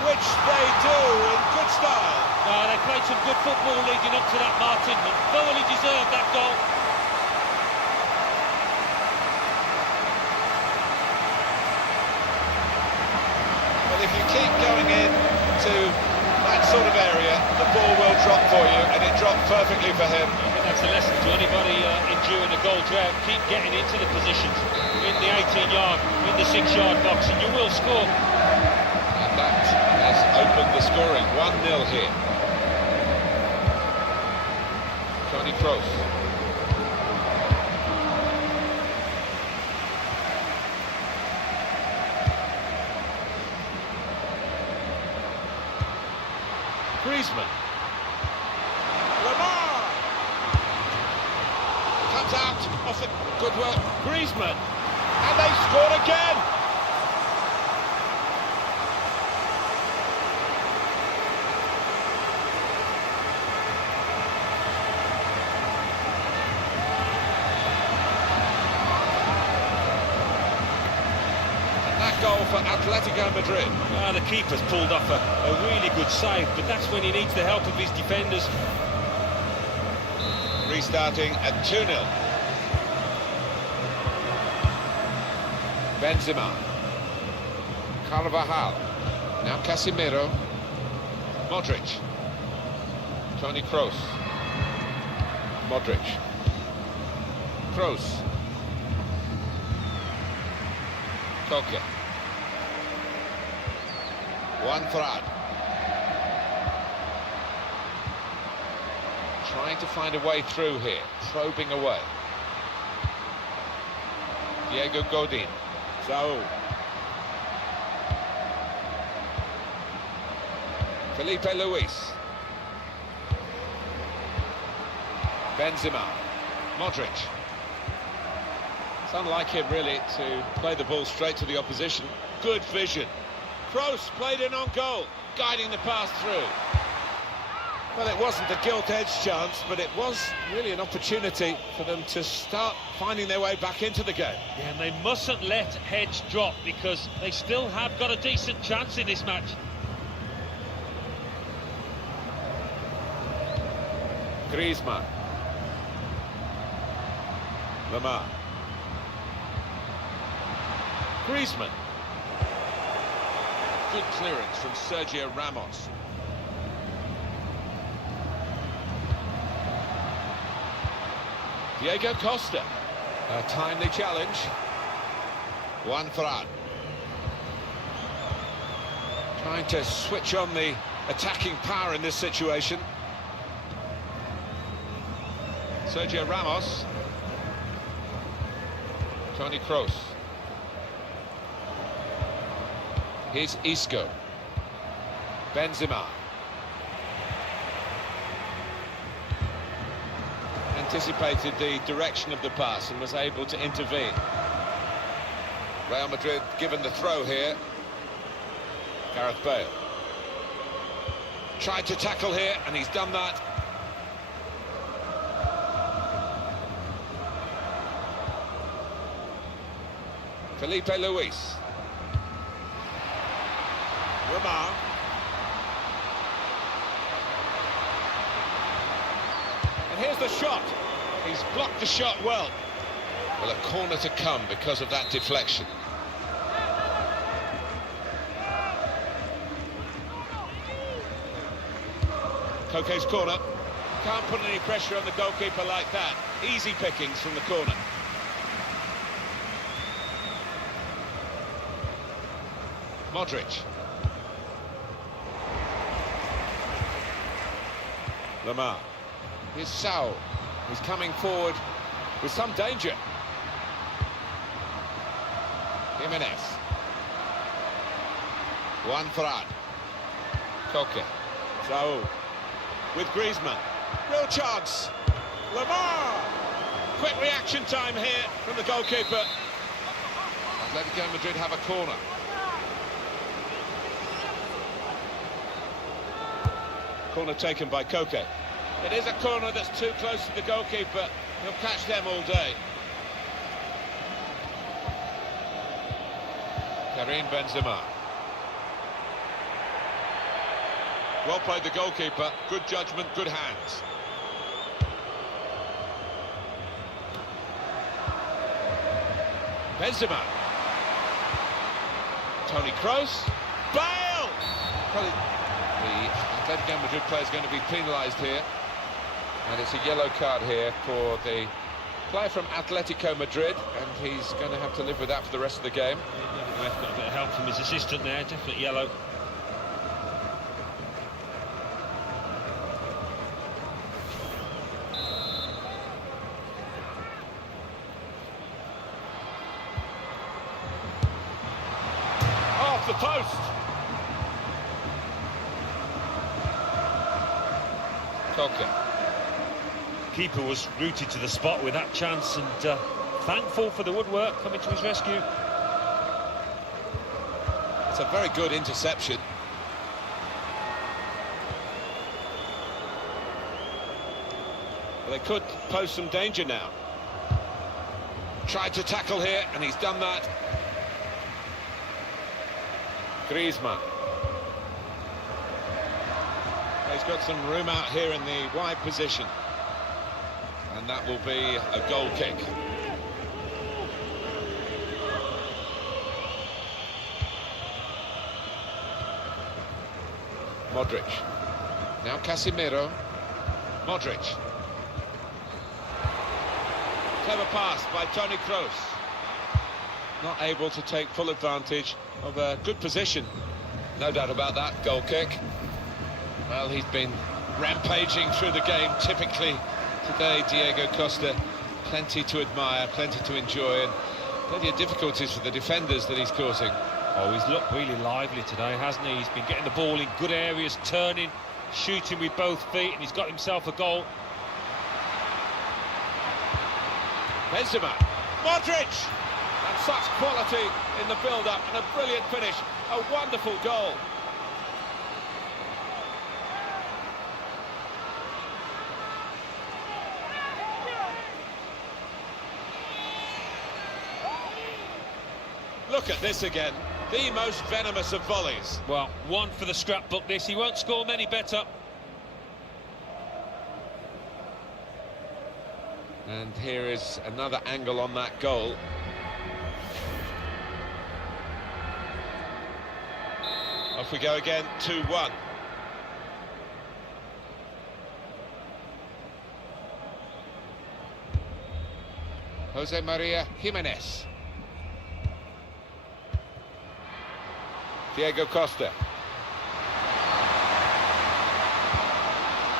which they do in good style. They played some good football leading up to that, Martin, and thoroughly deserved that goal. Well, if you keep going in to that sort of area, the ball will drop for you, and it dropped perfectly for him. I think that's a lesson to anybody enduring a goal drought. Keep getting into the positions, in the 18-yard, in the 6-yard box, and you will score. And that has opened the scoring. 1-0 here. Toni Kroos. Griezmann. Lamar. Comes out off the good work. Griezmann. And they scored again. Goal for Atletico Madrid. The keeper's pulled off a really good save, but that's when he needs the help of his defenders. Restarting at 2-0. Benzema. Carvajal. Now Casemiro. Modric. Toni Kroos. Modric. Kroos. Koke. One Frad. Trying to find a way through here, probing away. Diego Godin. Saul. Felipe Luis. Benzema. Modric. It's unlike him, really, to play the ball straight to the opposition. Good vision. Kroos played in on goal, guiding the pass through. Well, it wasn't a gilt-edged chance, but it was really an opportunity for them to start finding their way back into the game. Yeah, and they mustn't let heads drop, because they still have got a decent chance in this match. Griezmann. Lamar. Griezmann. Good clearance from Sergio Ramos. Diego Costa. A timely challenge. One Frad. Trying to switch on the attacking power in this situation. Sergio Ramos. Toni Kroos. Here's Isco. Benzema. Anticipated the direction of the pass and was able to intervene. Real Madrid given the throw here. Gareth Bale. Tried to tackle here, and he's done that. Felipe Luis. Ramar. And here's the shot. He's blocked the shot well. Well, a corner to come because of that deflection. Koke's corner. Can't put any pressure on the goalkeeper like that. Easy pickings from the corner. Modric. Lamar. Here's Saul. He's coming forward with some danger. Jimenez. Juan Fran. Koke. Saul. With Griezmann. Real chance. Lamar. Quick reaction time here from the goalkeeper. Atletico Madrid have a corner. Corner taken by Koke. It is a corner that's too close to the goalkeeper. He'll catch them all day. Karim Benzema. Well played the goalkeeper. Good judgment, good hands. Benzema. Toni Kroos. Bale! Probably the Atletico Madrid player is going to be penalised here. And it's a yellow card here for the player from Atletico Madrid, and he's going to have to live with that for the rest of the game. He's got a bit of help from his assistant there, definitely yellow. Off the post! Koke. Keeper was rooted to the spot with that chance, and thankful for the woodwork coming to his rescue. It's a very good interception. Well, they could pose some danger now. Tried to tackle here, and he's done that. Griezmann. He's got some room out here in the wide position. And that will be a goal kick. Modric. Now Casemiro. Modric. Clever pass by Toni Kroos. Not able to take full advantage of a good position. No doubt about that, goal kick. Well, he's been rampaging through the game, typically. Today, Diego Costa, plenty to admire, plenty to enjoy, and plenty of difficulties for the defenders that he's causing. Oh, he's looked really lively today, hasn't he? He's been getting the ball in good areas, turning, shooting with both feet, and he's got himself a goal. Benzema, Modric, and such quality in the build-up, and a brilliant finish, a wonderful goal. Look at this again, the most venomous of volleys. Well, one for the scrapbook this, he won't score many better. And here is another angle on that goal. Off we go again, 2-1. Jose Maria Jimenez. Diego Costa.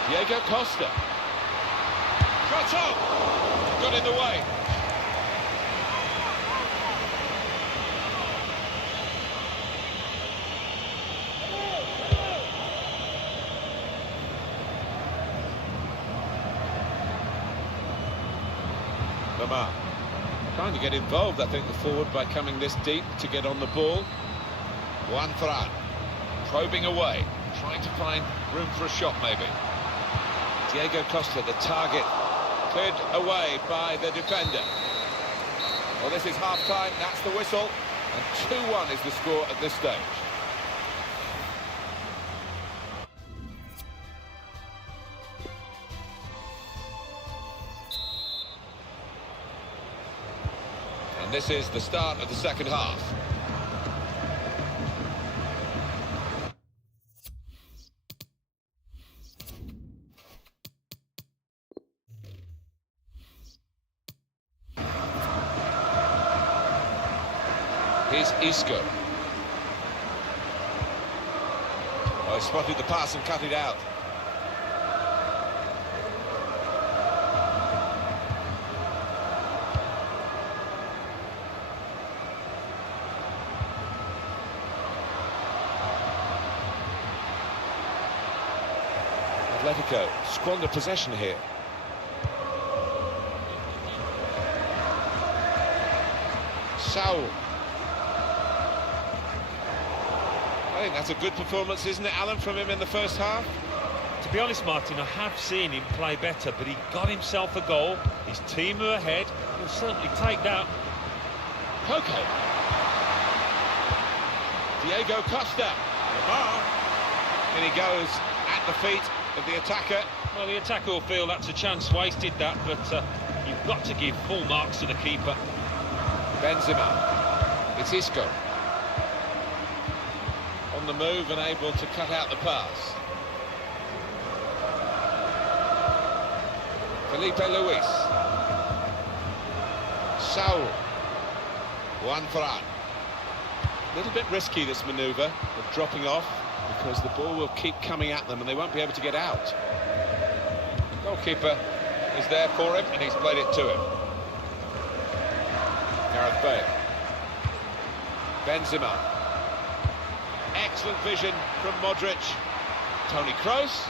Diego Costa. Shot on! Got in the way. Lamar trying to get involved, I think, the forward by coming this deep to get on the ball. Juan Fran probing away, trying to find room for a shot maybe. Diego Costa, the target, cleared away by the defender. Well, this is half-time, that's the whistle, and 2-1 is the score at this stage. And this is the start of the second half. Here's Isco. Oh, he spotted the pass and cut it out. Atletico squander possession here. Saul. I think that's a good performance, isn't it, Alan, from him in the first half? To be honest, Martin, I have seen him play better, but he got himself a goal. His team are ahead. He'll certainly take that. Coco. Diego Costa. And he goes at the feet of the attacker. Well, the attacker will feel that's a chance wasted, that, but you've got to give full marks to the keeper. Benzema. It's Isco. On the move and able to cut out the pass. Felipe Luis. Saul. Juan Fran. A little bit risky, this manoeuvre of dropping off, because the ball will keep coming at them and they won't be able to get out. Goalkeeper is there for him and he's played it to him. Gareth Bale. Benzema. Excellent vision from Modric. Toni Kroos.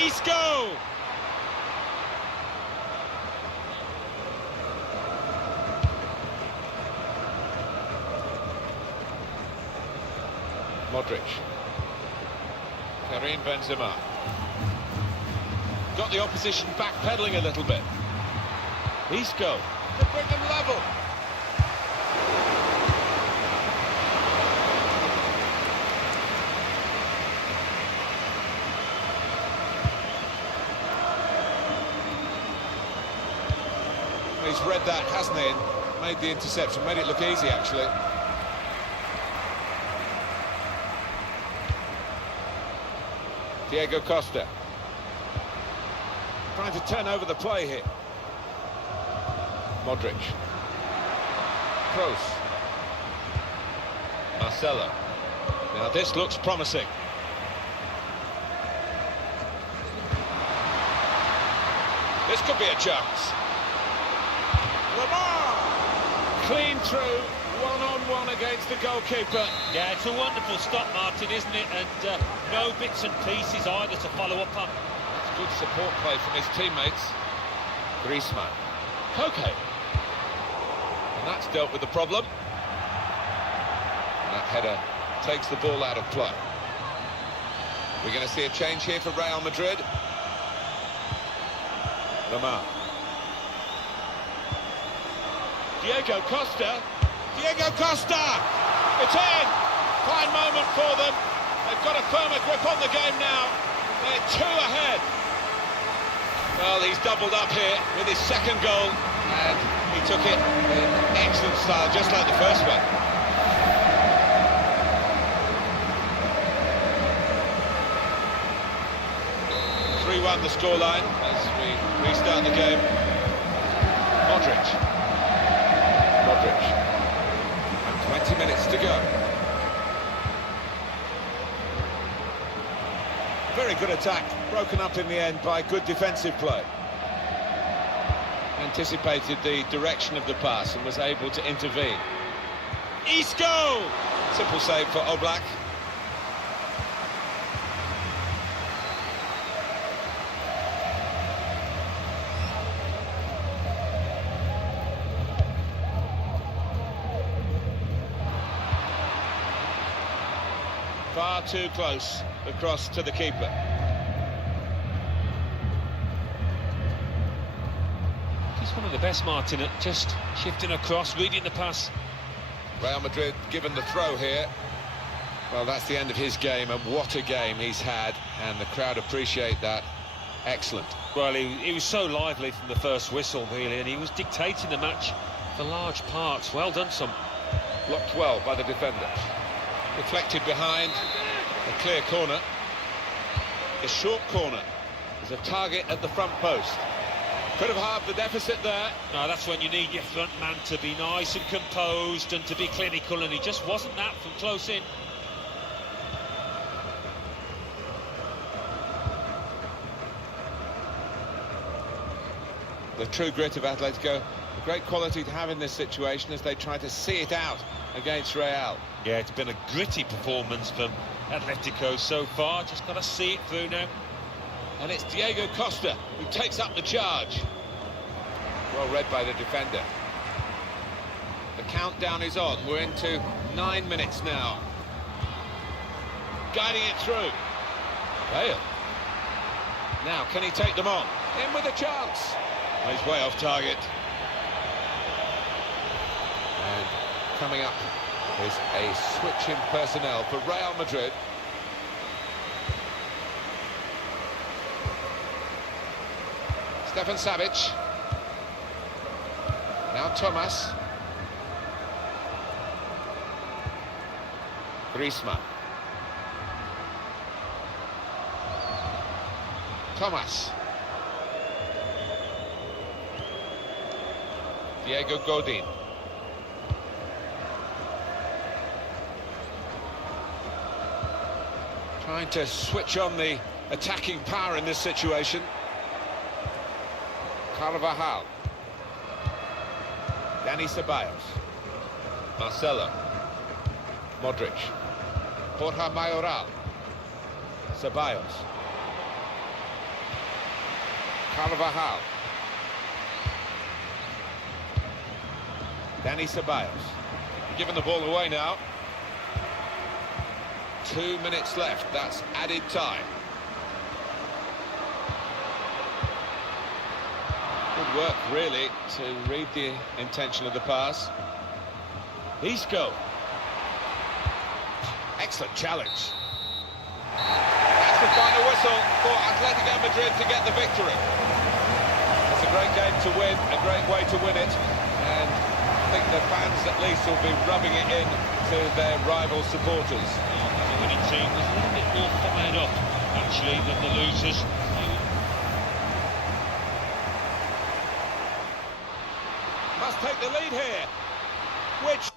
Isco! Modric. Karim Benzema. Got the opposition backpedaling a little bit. Isco to bring them level. He's read that, hasn't he, and made the interception, made it look easy, actually. Diego Costa. Trying to turn over the play here. Modric. Kroos. Marcelo. Now this looks promising. This could be a chance. Lamar! Clean through, one-on-one against the goalkeeper. Yeah, it's a wonderful stop, Martin, isn't it? And no bits and pieces either to follow up on. That's good support play from his teammates. Griezmann. Okay. And that's dealt with the problem. And that header takes the ball out of play. We're going to see a change here for Real Madrid. Lamar. Diego Costa. Diego Costa! It's in! Fine moment for them. They've got a firmer grip on the game now. They're 2 ahead. Well, he's doubled up here with his second goal, and he took it in excellent style, just like the first one. The scoreline as we restart the game. Modric. And 20 minutes to go. Very good attack, broken up in the end by good defensive play. Anticipated the direction of the pass and was able to intervene. Isco! Simple save for Oblak. far too close across to the keeper. He's one of the best, Martin, at just shifting across, reading the pass. Real Madrid given the throw here. Well, that's the end of his game, and what a game he's had, and the crowd appreciate that. Excellent. Well, he was so lively from the first whistle, really, and he was dictating the match for large parts. Well done, son. Blocked well by the defender. Deflected behind. A clear corner. A short corner. There's a target at the front post. Could have halved the deficit there. No, that's when you need your front man to be nice and composed and to be clinical, and he just wasn't that from close in. The true grit of Atletico, a great quality to have in this situation as they try to see it out against Real. Yeah, it's been a gritty performance from Atletico so far, just got to see it through now. And it's Diego Costa who takes up the charge. Well read by the defender. The countdown is on, we're into 9 minutes now. Guiding it through. Bale. Now, can he take them on? In with a chance. He's way off target. And coming up is a switch in personnel for Real Madrid. Stefan Savic. Now Thomas. Griezmann. Thomas. Diego Godin. Trying to switch on the attacking power in this situation. Carvajal. Dani Ceballos. Marcelo. Modric. Borja Mayoral. Ceballos. Carvajal. Dani Ceballos. Giving the ball away now. 2 minutes left, that's added time. Good work, really, to read the intention of the pass. Isco. Excellent challenge. That's the final whistle for Atletico Madrid to get the victory. It's a great game to win, a great way to win it, and I think the fans at least will be rubbing it in to their rival supporters. The winning team was a little bit more fired up, actually, than the losers. Must take the lead here, which...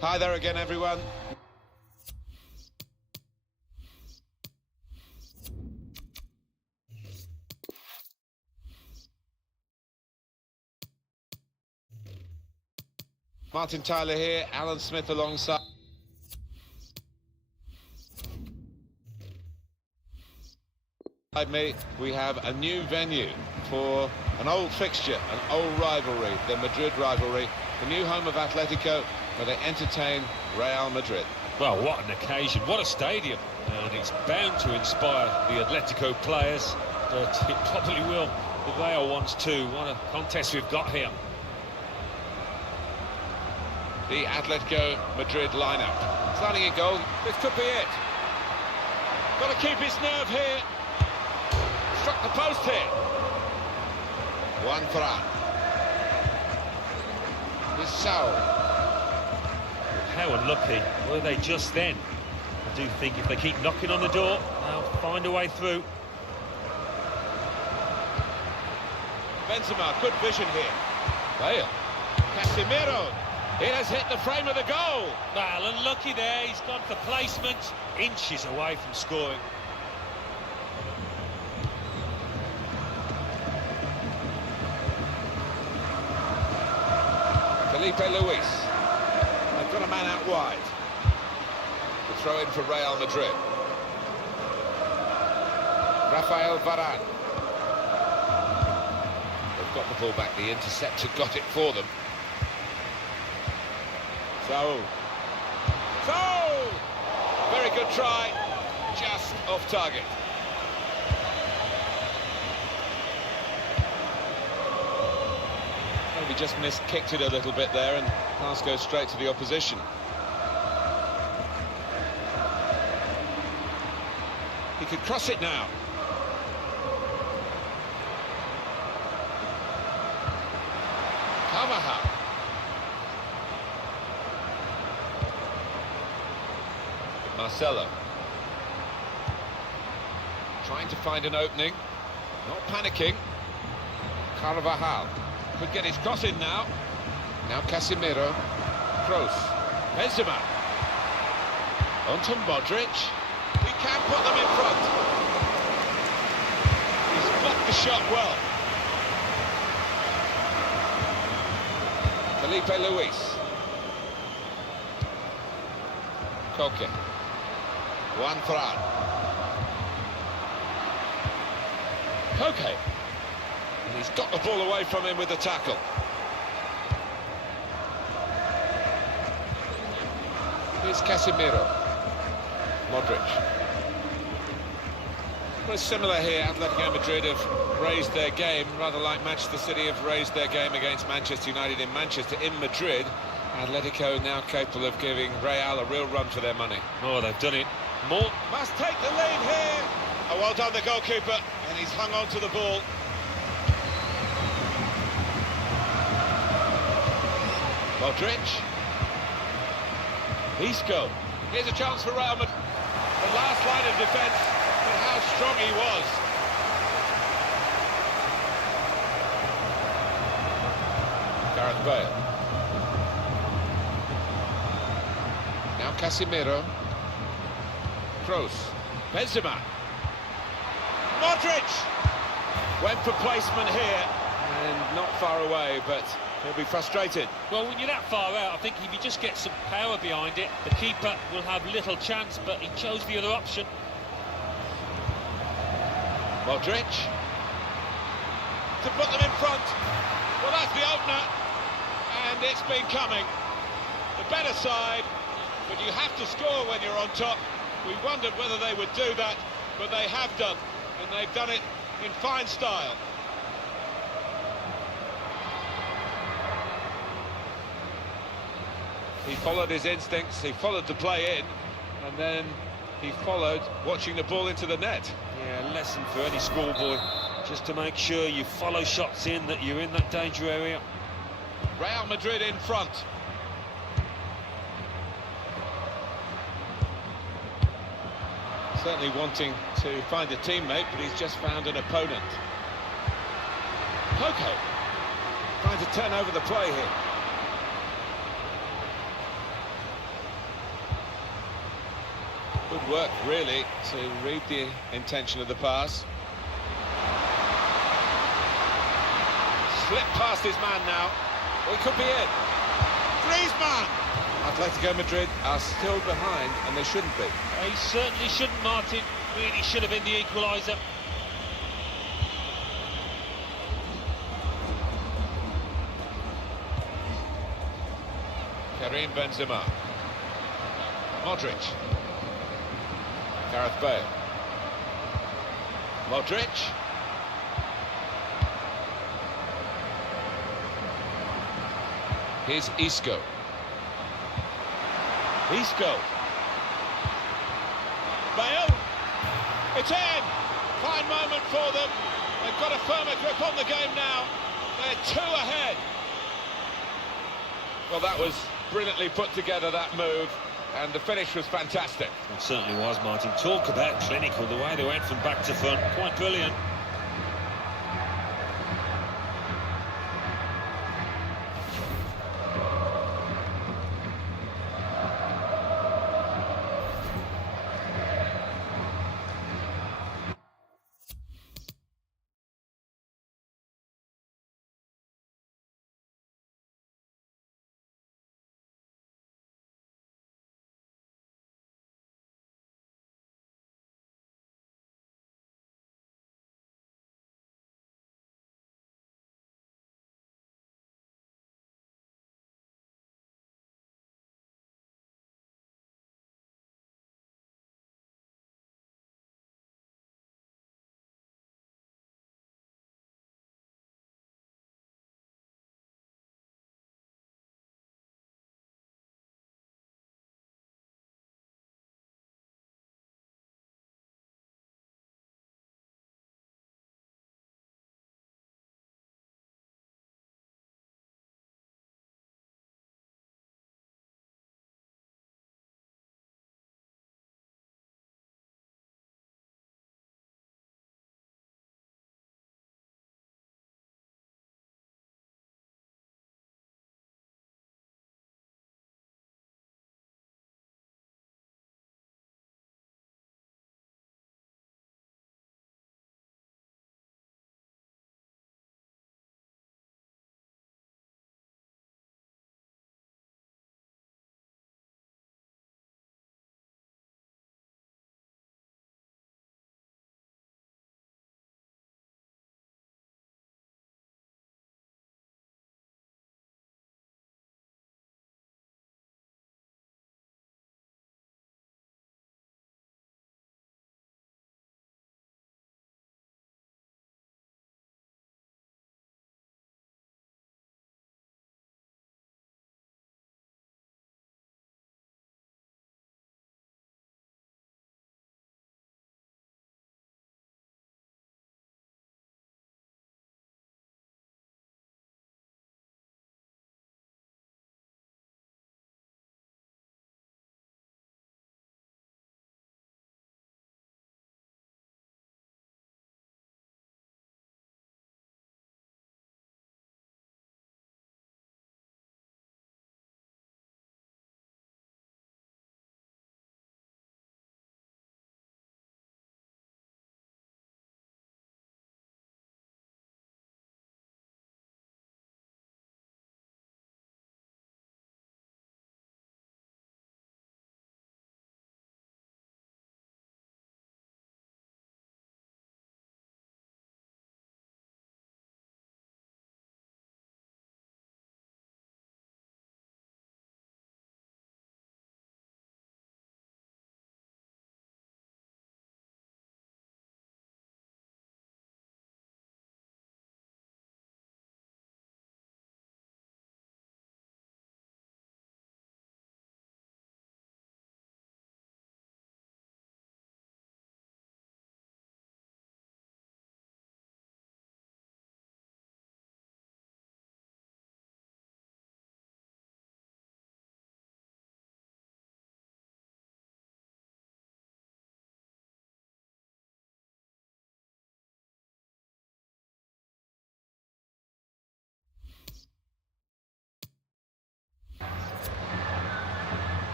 Hi there again, everyone. Martin Tyler here, Alan Smith alongside. Me, we have a new venue for an old fixture, an old rivalry, the Madrid rivalry, the new home of Atletico, where they entertain Real Madrid. Well, what an occasion, what a stadium, and it's bound to inspire the Atletico players, but it probably will the Real ones too. What a contest we've got here. The Atletico Madrid lineup. Signing a goal, this could be it. Got to keep his nerve here. Struck the post here. Juan Fran. Bissau. How unlucky were they just then? I do think if they keep knocking on the door, they'll find a way through. Benzema, good vision here. Bale. Casemiro. It has hit the frame of the goal. Well, unlucky there, he's gone for placement, inches away from scoring. Felipe Luis. They've got a man out wide. The throw in for Real Madrid. Rafael Varane. They've got the ball back, the interceptor got it for them. Saul. Very good try, just off target. Maybe just kicked it a little bit there, and pass goes straight to the opposition. He could cross it now. Carvajal. Marcelo. Trying to find an opening. Not panicking. Carvajal. Could get his cross in now. Now Casemiro. Kroos. Benzema. On to Modric. He can put them in front. He's blocked the shot well. Felipe Luis. Koke. Juan Fran. Koke. And he's got the ball away from him with the tackle. Here's Casemiro. Modric. Well, it's similar here. Atletico Madrid have raised their game, rather like Manchester City have raised their game against Manchester United in Manchester. In Madrid, Atletico now capable of giving Real a real run for their money. Oh, they've done it. More. Must take the lead here. Oh, well done, the goalkeeper. And he's hung on to the ball. Modric. Isco. Here's a chance for Real Madrid. The last line of defence, but how strong he was. Gareth Bale. Now Casemiro. Kroos. Benzema. Modric! Went for placement here, and not far away, but he'll be frustrated. Well, when you're that far out, I think if you just get some power behind it, the keeper will have little chance, but he chose the other option. Modric. To put them in front. Well, that's the opener, and it's been coming. The better side, but you have to score when you're on top. We wondered whether they would do that, but they have done, and they've done it in fine style. He followed his instincts, he followed the play in, and then he followed watching the ball into the net. Yeah, a lesson for any schoolboy, just to make sure you follow shots in, that you're in that danger area. Real Madrid in front. Certainly wanting to find a teammate, but he's just found an opponent. Koke trying to turn over the play here. Good work, really, to read the intention of the pass. Slipped past his man now. Well, he could be it. Griezmann! Atletico Madrid are still behind, and they shouldn't be. He certainly shouldn't, Martin. Really should have been the equaliser. Karim Benzema. Modric. Gareth Bale. Modric. Here's Isco. Isco. Bale. It's in. Fine moment for them. They've got a firmer grip on the game now. They're 2 ahead. Well, that was brilliantly put together, that move, and the finish was fantastic. It certainly was, Martin. Talk about clinical, the way they went from back to front. Quite brilliant.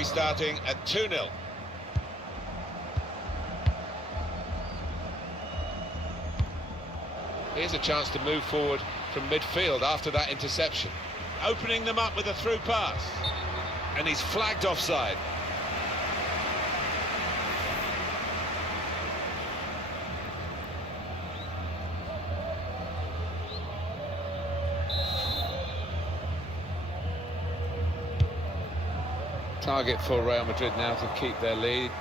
restarting at 2-0. Here's a chance to move forward from midfield after that interception. Opening them up with a through pass. And he's flagged offside. Target for Real Madrid now to keep their lead,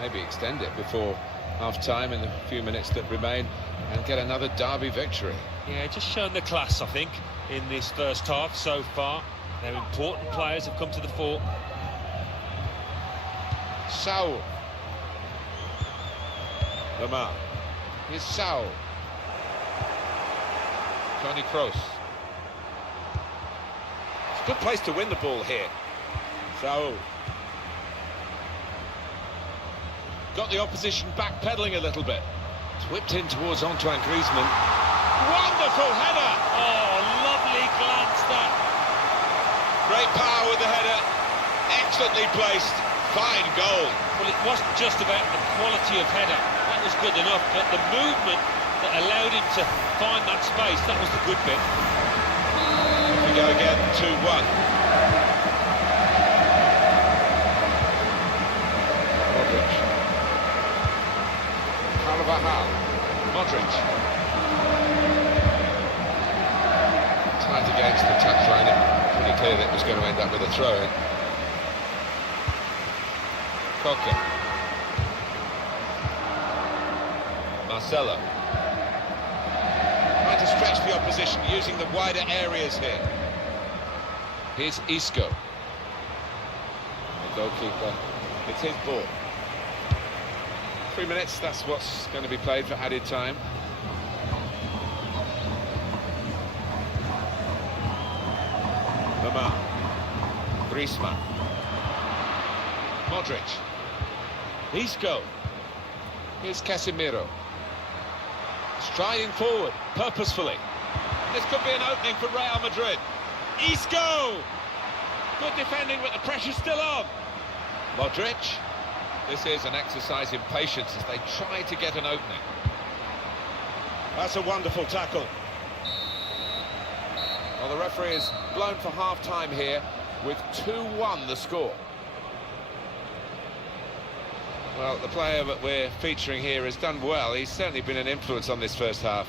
maybe extend it before half-time in the few minutes that remain, and get another derby victory. Yeah, just showing the class, I think, in this first half so far. Their important players have come to the fore. Saul. Lamar. Here's Saul. Toni Kroos. It's a good place to win the ball here. Saul. Got the opposition backpedaling a little bit. It's whipped in towards Antoine Griezmann. Wonderful header! Oh, lovely glance that. Great power with the header. Excellently placed. Fine goal. Well, it wasn't just about the quality of header. That was good enough, but the movement that allowed him to find that space, that was the good bit. Here we go again, 2-1. Modric. Carvajal. Modric. Tight against the touchline. Pretty clear that it was going to end up with a throw-in. Coca. Marcelo. Trying to stretch the opposition using the wider areas here. Here's Isco. The goalkeeper. It's his ball. 3 minutes, that's what's going to be played for added time. Lamar. Griezmann. Modric. Isco. Here's Casemiro. Striding forward, purposefully. This could be an opening for Real Madrid. Isco! Good defending, but the pressure's still on. Modric. This is an exercise in patience as they try to get an opening. That's a wonderful tackle. Well, the referee is blown for half-time here with 2-1 the score. Well, the player that we're featuring here has done well. He's certainly been an influence on this first half.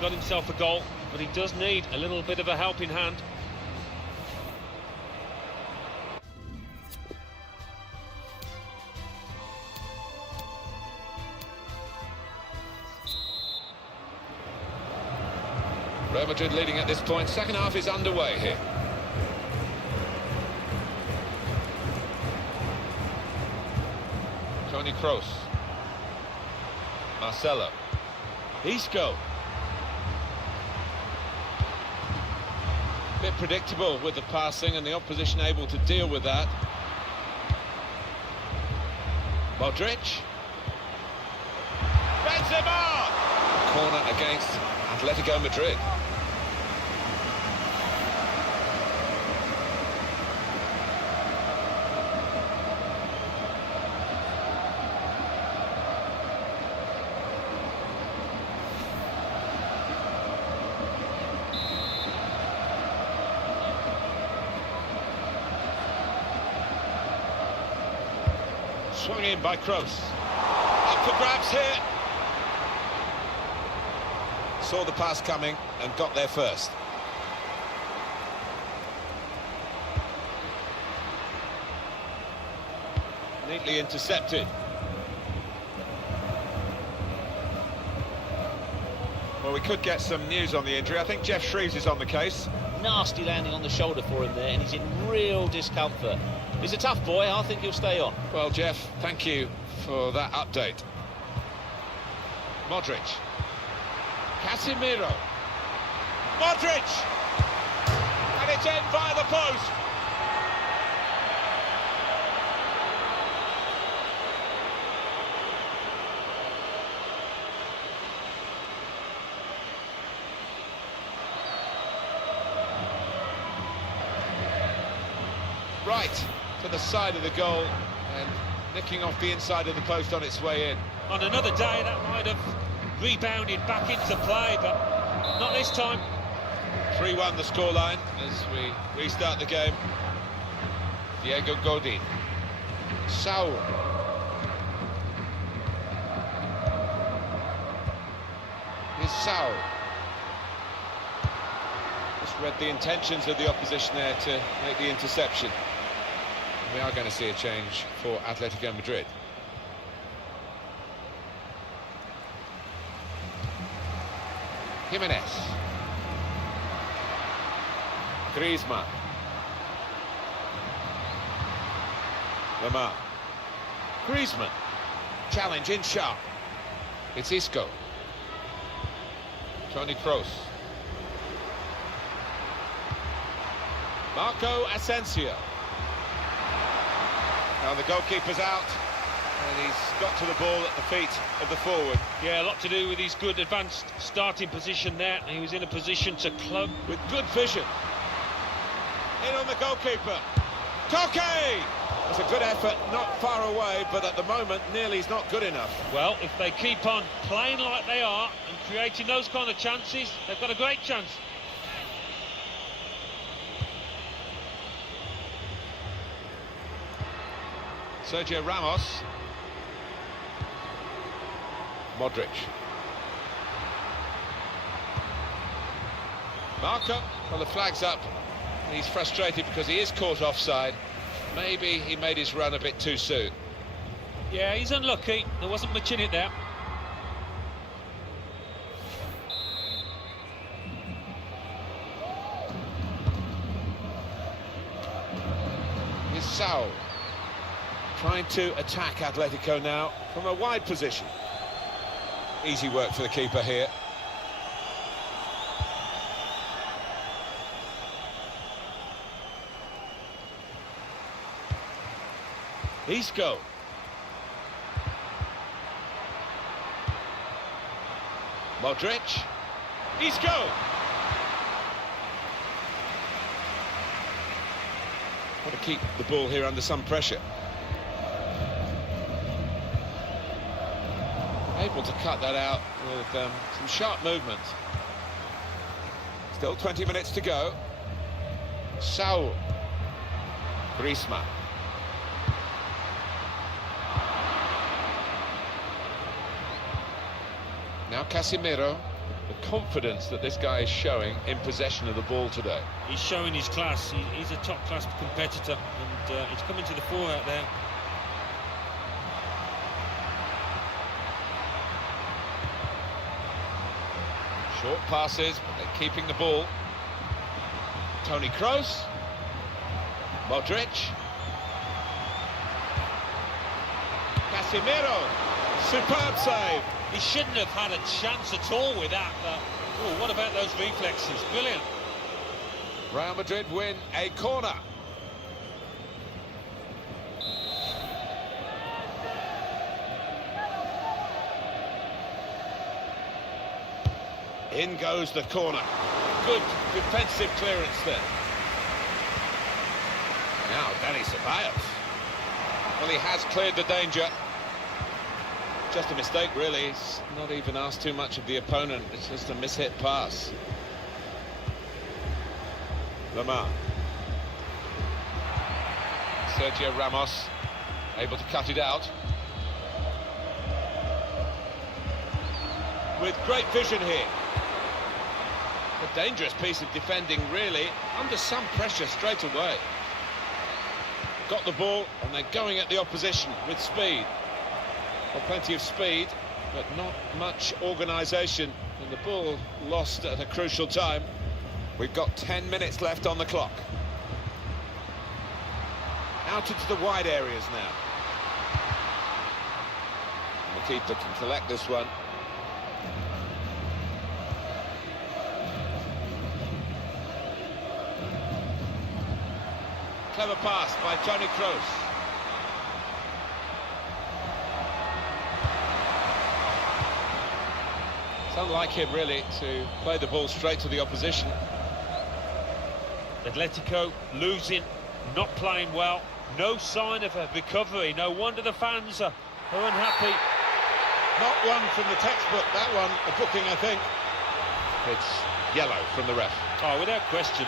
Got himself a goal, but he does need a little bit of a helping hand. Real Madrid leading at this point. Second half is underway here. Toni Kroos. Marcelo. Isco. Bit predictable with the passing and the opposition able to deal with that. Modric. Benzema! Corner against Atletico Madrid. Swung in by Kroos. Up for grabs here. Saw the pass coming and got there first. Neatly intercepted. Well, we could get some news on the injury. I think Jeff Shreves is on the case. Nasty landing on the shoulder for him there, and he's in real discomfort. He's a tough boy. I think he'll stay on. Well, Jeff, thank you for that update. Modric. Casemiro. Modric! And it's in via the post. Right, to at the side of the goal and nicking off the inside of the post on its way in. On another day, that might have rebounded back into play, but not this time. 3-1 the scoreline as we restart the game. Diego Godin. Saul. Here's Saul. Just read the intentions of the opposition there to make the interception. We are going to see a change for Atletico Madrid. Jimenez. Griezmann. Lamar. Griezmann. Challenge in sharp. It's Isco. Toni Kroos. Marco Asensio. Now the goalkeeper's out, and he's got to the ball at the feet of the forward. Yeah, a lot to do with his good advanced starting position there. He was in a position to club With good vision. In on the goalkeeper. Koke! It's a good effort, not far away, but at the moment, nearly's not good enough. Well, if they keep on playing like they are and creating those kind of chances, they've got a great chance. Sergio Ramos. Modric. Marco. Well, the flag's up. He's frustrated because he is caught offside. Maybe he made his run a bit too soon. Yeah, he's unlucky. There wasn't much in it there. Here's Saul. Trying to attack Atletico now from a wide position. Easy work for the keeper here. Isco. Modric. Isco. Got to keep the ball here under some pressure. Able to cut that out with some sharp movement. Still 20 minutes to go. Saul. Griezmann. Now Casemiro. The confidence that this guy is showing in possession of the ball today. He's showing his class. He's a top-class competitor, and he's coming to the fore out there. Short passes, but they're keeping the ball. Toni Kroos. Modric. Casemiro. Superb save. He shouldn't have had a chance at all with that, but oh, what about those reflexes? Brilliant. Real Madrid win a corner. In goes the corner. Good defensive clearance there. Now Dani Ceballos. Well, he has cleared the danger. Just a mistake, really. He's not even asked too much of the opponent. It's just a mishit pass. Lamar. Sergio Ramos able to cut it out. With great vision here. A dangerous piece of defending, really, under some pressure straight away. Got the ball, and they're going at the opposition with speed. Well, plenty of speed, but not much organisation, and the ball lost at a crucial time. We've got 10 minutes left on the clock. Out into the wide areas now. And the keeper can collect this one. Clever pass by Toni Kroos. It's unlike him, really, to play the ball straight to the opposition. Atletico losing, not playing well, No sign of a recovery. No wonder the fans are unhappy. Not one from the textbook, that one, a booking, I think. It's yellow from the ref. Oh, without question.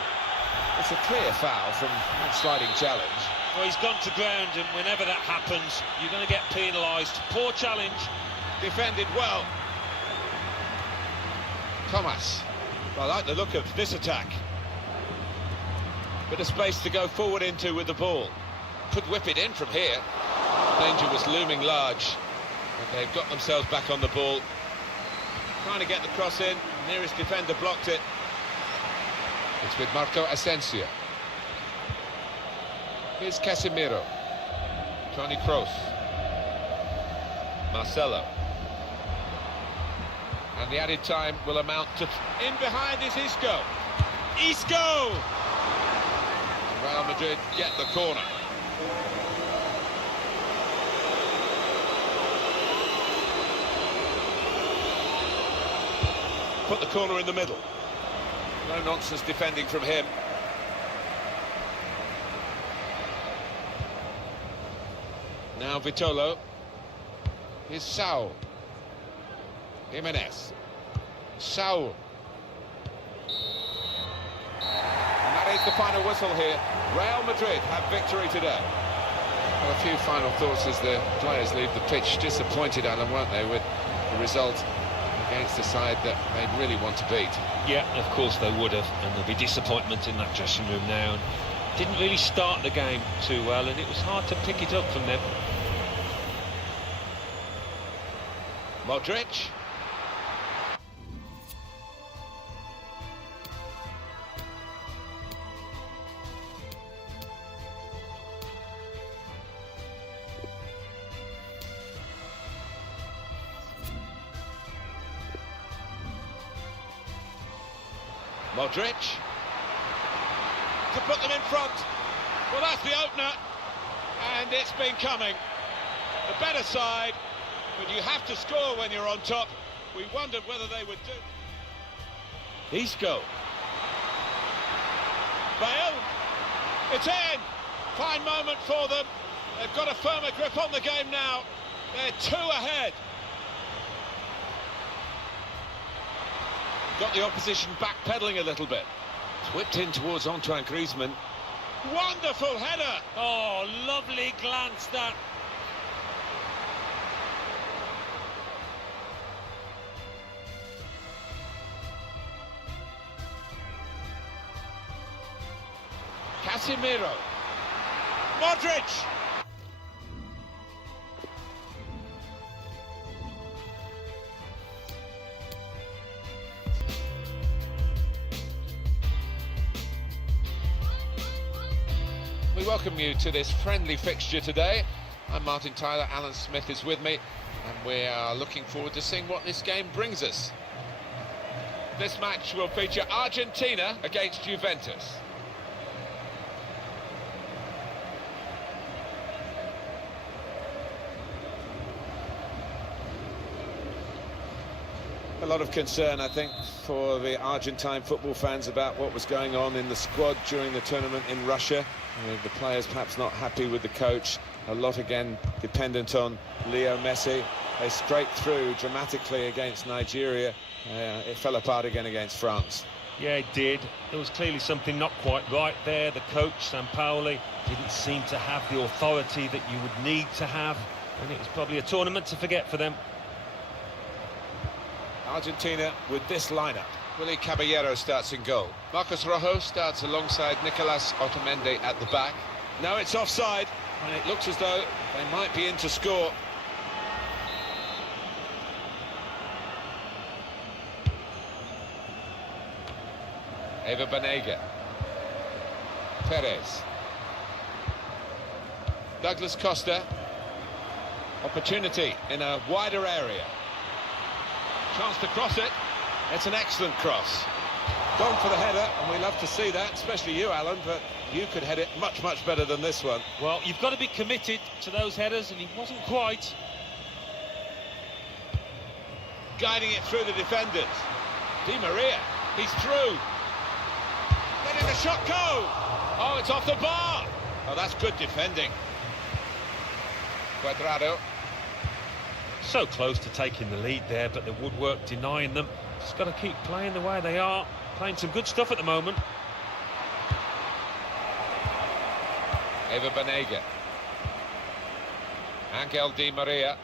It's a clear foul from that sliding challenge. Well, he's gone to ground, and whenever that happens, you're going to get penalised. Poor challenge. Defended well. Thomas. I like the look of this attack. Bit of space to go forward into with the ball. Could whip it in from here. Danger was looming large. But they've got themselves back on the ball. Trying to get the cross in. Nearest defender blocked it. It's with Marco Asensio. Here's Casemiro. Toni Kroos. Marcelo. And the added time will amount to... In behind is Isco. Isco! Real Madrid get the corner. Put the corner in the middle. No nonsense defending from him. Now Vitolo. Here's Saul. Jimenez. Saul. And that is the final whistle here. Real Madrid have victory today. Well, a few final thoughts as the players leave the pitch. Disappointed, Alan, weren't they, with the result against a side that they really want to beat. Yeah, of course they would have, and there'll be disappointment in that dressing room now. Didn't really start the game too well, and it was hard to pick it up from them. Modric. Modric. To put them in front. Well, that's the opener. And it's been coming. The better side. But you have to score when you're on top. We wondered whether they would do. Isco. Bale. It's in. Fine moment for them. They've got a firmer grip on the game now. They're 2 ahead. Got the opposition backpedaling a little bit. It's whipped in towards Antoine Griezmann. Wonderful header. Oh, lovely glance that. Casemiro. Modric. We welcome you to this friendly fixture today. I'm Martin Tyler, Alan Smith is with me, and we are looking forward to seeing what this game brings us. This match will feature Argentina against Juventus. A lot of concern, I think, for the Argentine football fans about what was going on in the squad during the tournament in Russia. The players perhaps not happy with the coach. A lot again dependent on Leo Messi. They scraped through dramatically against Nigeria. It fell apart again against France. Yeah, it did. There was clearly something not quite right there. The coach, Sampaoli, didn't seem to have the authority that you would need to have. And it was probably a tournament to forget for them. Argentina with this lineup. Willy Caballero starts in goal. Marcos Rojo starts alongside Nicolas Otamendi at the back. Now it's offside, and it looks as though they might be in to score. Eva Banega. Perez. Douglas Costa. Opportunity in a wider area. Chance to cross it. It's an excellent cross. Gone for the header, and we love to see that, especially you, Alan, but you could head it much, much better than this one. Well, you've got to be committed to those headers, and he wasn't quite. Guiding it through the defenders. Di Maria, he's through. Letting the shot go. Oh, it's off the bar. Oh, that's good defending. Cuadrado. So close to taking the lead there, but the woodwork denying them. Just got to keep playing the way they are. Playing some good stuff at the moment. Eva Banega. Angel Di Maria.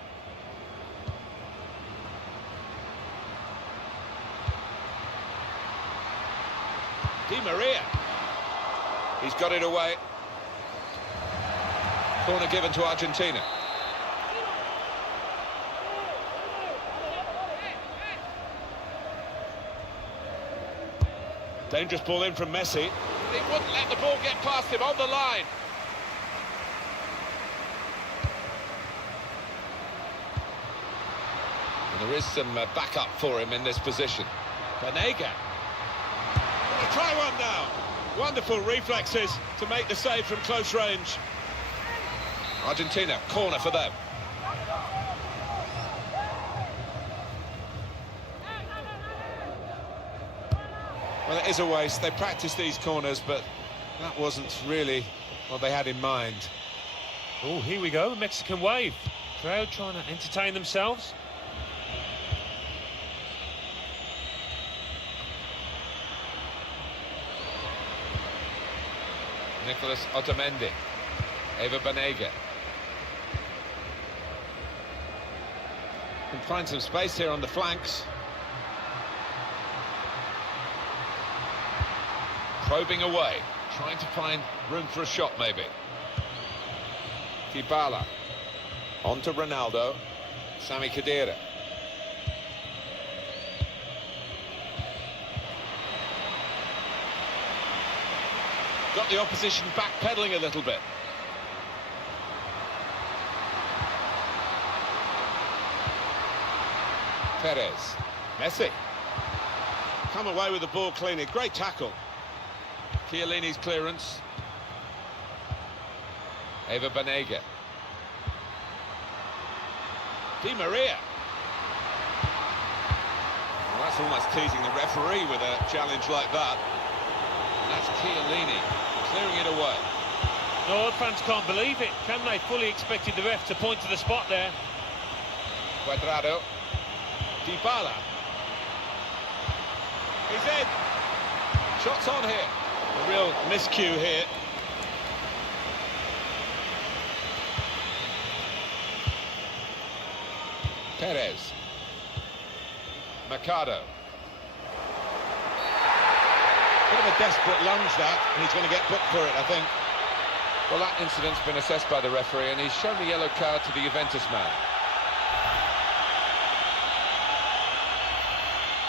Di Maria. He's got it away. Corner given to Argentina. Dangerous ball in from Messi. He wouldn't let the ball get past him on the line. And there is some backup for him in this position. Banega. Gonna try one now. Wonderful reflexes to make the save from close range. Argentina, corner for them. Well, it is a waste. They practice these corners, but that wasn't really what they had in mind. Oh, here we go, Mexican wave. Crowd trying to entertain themselves. Nicolas Otamendi. Eva Banega. Can find some space here on the flanks. Probing away, trying to find room for a shot maybe. Dybala. On to Ronaldo. Sami Khedira. Got the opposition backpedaling a little bit. Perez. Messi. Come away with the ball cleanly. Great tackle. Chiellini's clearance. Eva Banega. Di Maria. Well, that's almost teasing the referee with a challenge like that. And that's Chiellini clearing it away. No, fans can't believe it, can they? Fully expected the ref to point to the spot there. Cuadrado. Dybala. He's in. Shots on here. A real miscue here. Perez. Mercado. Bit of a desperate lunge that, and he's going to get booked for it, I think. Well, that incident's been assessed by the referee, and he's shown the yellow card to the Juventus man.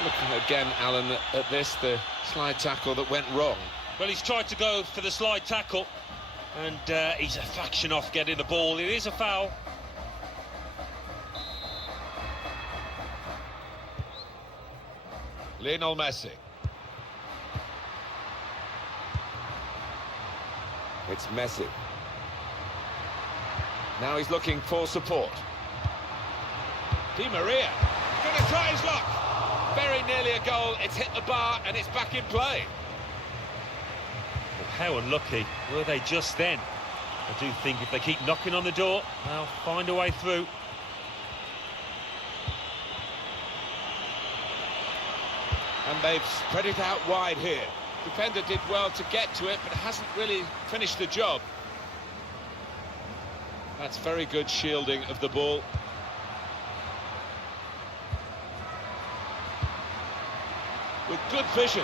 Looking again, Alan, at this, the slide tackle that went wrong. Well, he's tried to go for the slide tackle, and he's a fraction off getting the ball. It is a foul. Lionel Messi. It's Messi. Now he's looking for support. Di Maria. Going to try his luck. Very nearly a goal. It's hit the bar and it's back in play. But how unlucky were they just then? I do think if they keep knocking on the door, they'll find a way through. And they've spread it out wide here. Defender did well to get to it, but hasn't really finished the job. That's very good shielding of the ball. With good vision.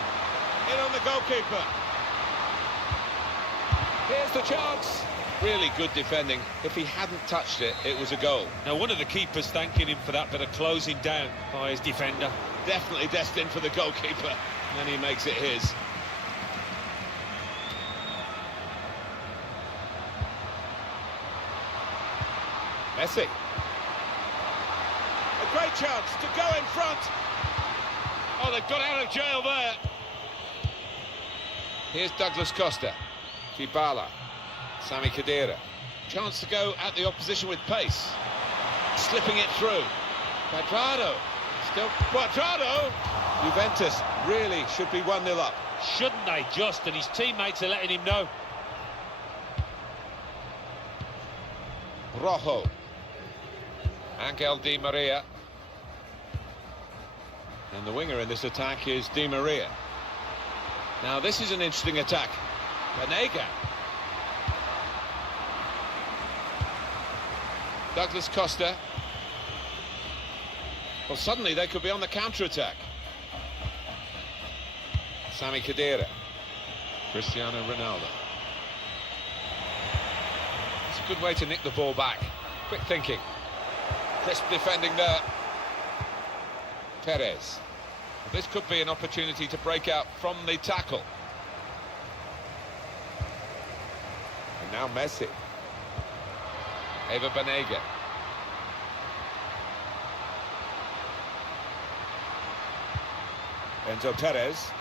In on the goalkeeper. Here's the chance. Really good defending. If he hadn't touched it, it was a goal. Now, one of the keepers thanking him for that bit of closing down by his defender. Definitely destined for the goalkeeper. And he makes it his. Messi. A great chance to go in front. Oh, they've got out of jail there. Here's Douglas Costa. Dybala. Sami Khedira. Chance to go at the opposition with pace. Slipping it through. Cuadrado. Still Cuadrado. Juventus really should be 1-0 up. Shouldn't they just? And his teammates are letting him know. Rojo. Angel Di Maria. And the winger in this attack is Di Maria. Now this is an interesting attack. Banega. Douglas Costa. Well, suddenly they could be on the counter-attack. Sami Khedira. Cristiano Ronaldo. It's a good way to nick the ball back. Quick thinking. Crisp defending there. Perez. This could be an opportunity to break out from the tackle. And now Messi. Eva Banega. Enzo Perez.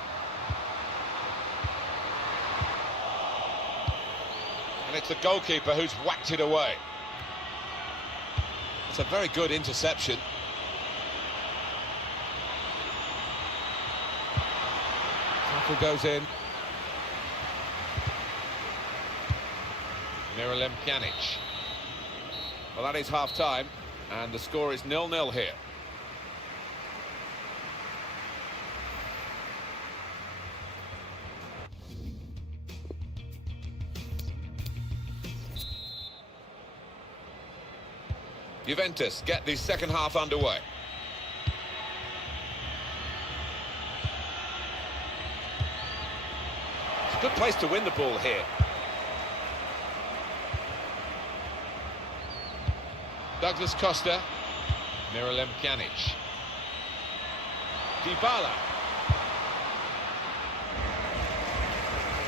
And it's the goalkeeper who's whacked it away. It's a very good interception. Tackle goes in. Miralem Pjanic. Well, that is half-time, and the score is 0-0 here. Juventus get the second half underway. It's a good place to win the ball here. Douglas Costa. Miralem Pjanic. Dybala.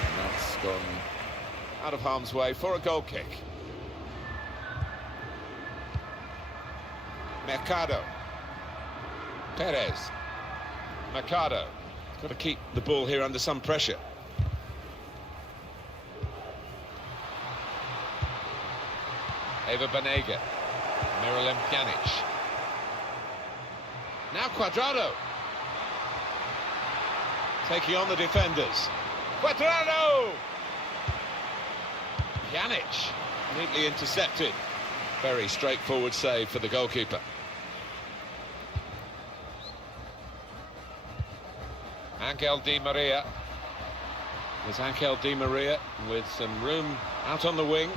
And that's gone out of harm's way for a goal kick. Mercado. Perez. Mercado. Got to keep the ball here under some pressure. Eva Banega. Miralem Pjanic. Now Cuadrado. Taking on the defenders. Cuadrado! Pjanic. Neatly intercepted. Very straightforward save for the goalkeeper. Angel Di Maria. There's Angel Di Maria with some room out on the wing.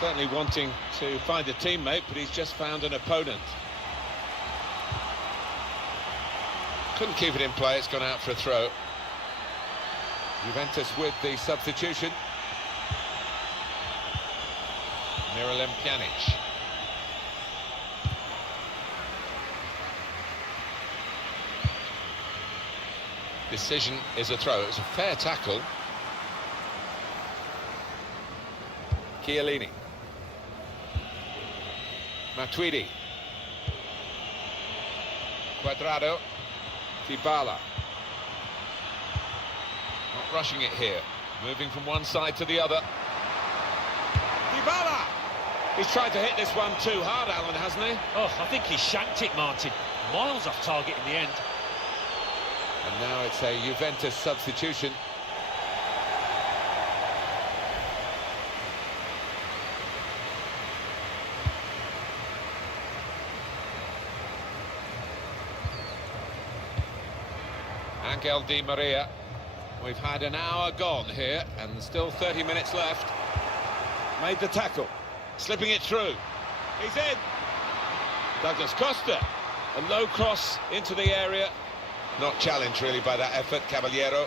Certainly wanting to find a teammate, but he's just found an opponent. Couldn't keep it in play, it's gone out for a throw. Juventus with the substitution. Miralem Pjanic. Decision is a throw. It's a fair tackle. Chiellini. Matuidi. Cuadrado. Dybala. Not rushing it here. Moving from one side to the other. Dybala! He's tried to hit this one too hard, Alan, hasn't he? Oh, I think he shanked it, Martin. Miles off target in the end. And now it's a Juventus substitution. Angel Di Maria. We've had an hour gone here and still 30 minutes left. Made the tackle. Slipping it through. He's in. Douglas Costa. A low cross into the area. Not challenged really by that effort, Caballero.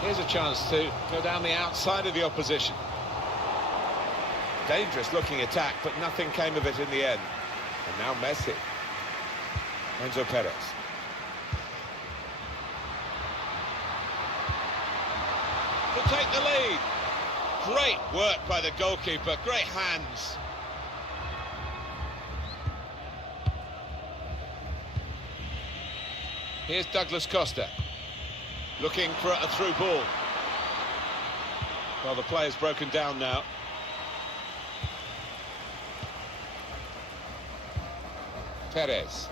Here's a chance to go down the outside of the opposition. Dangerous looking attack, but nothing came of it in the end. And now Messi. Enzo Perez. To take the lead. Great work by the goalkeeper, great hands. Here's Douglas Costa. Looking for a through ball. Well, the player's broken down now. Perez.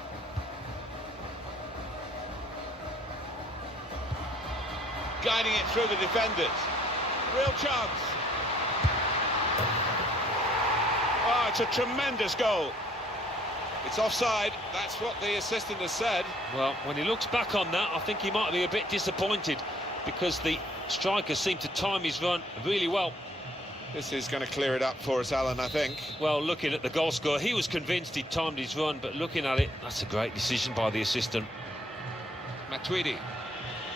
guiding it through the defenders. Real chance. Oh, it's a tremendous goal. It's offside, that's what the assistant has said. Well, when he looks back on that, I think he might be a bit disappointed because the striker seemed to time his run really well. This is going to clear it up for us, Alan, I think. Well, looking at the goal scorer, he was convinced he'd timed his run, but looking at it, that's a great decision by the assistant. Matuidi.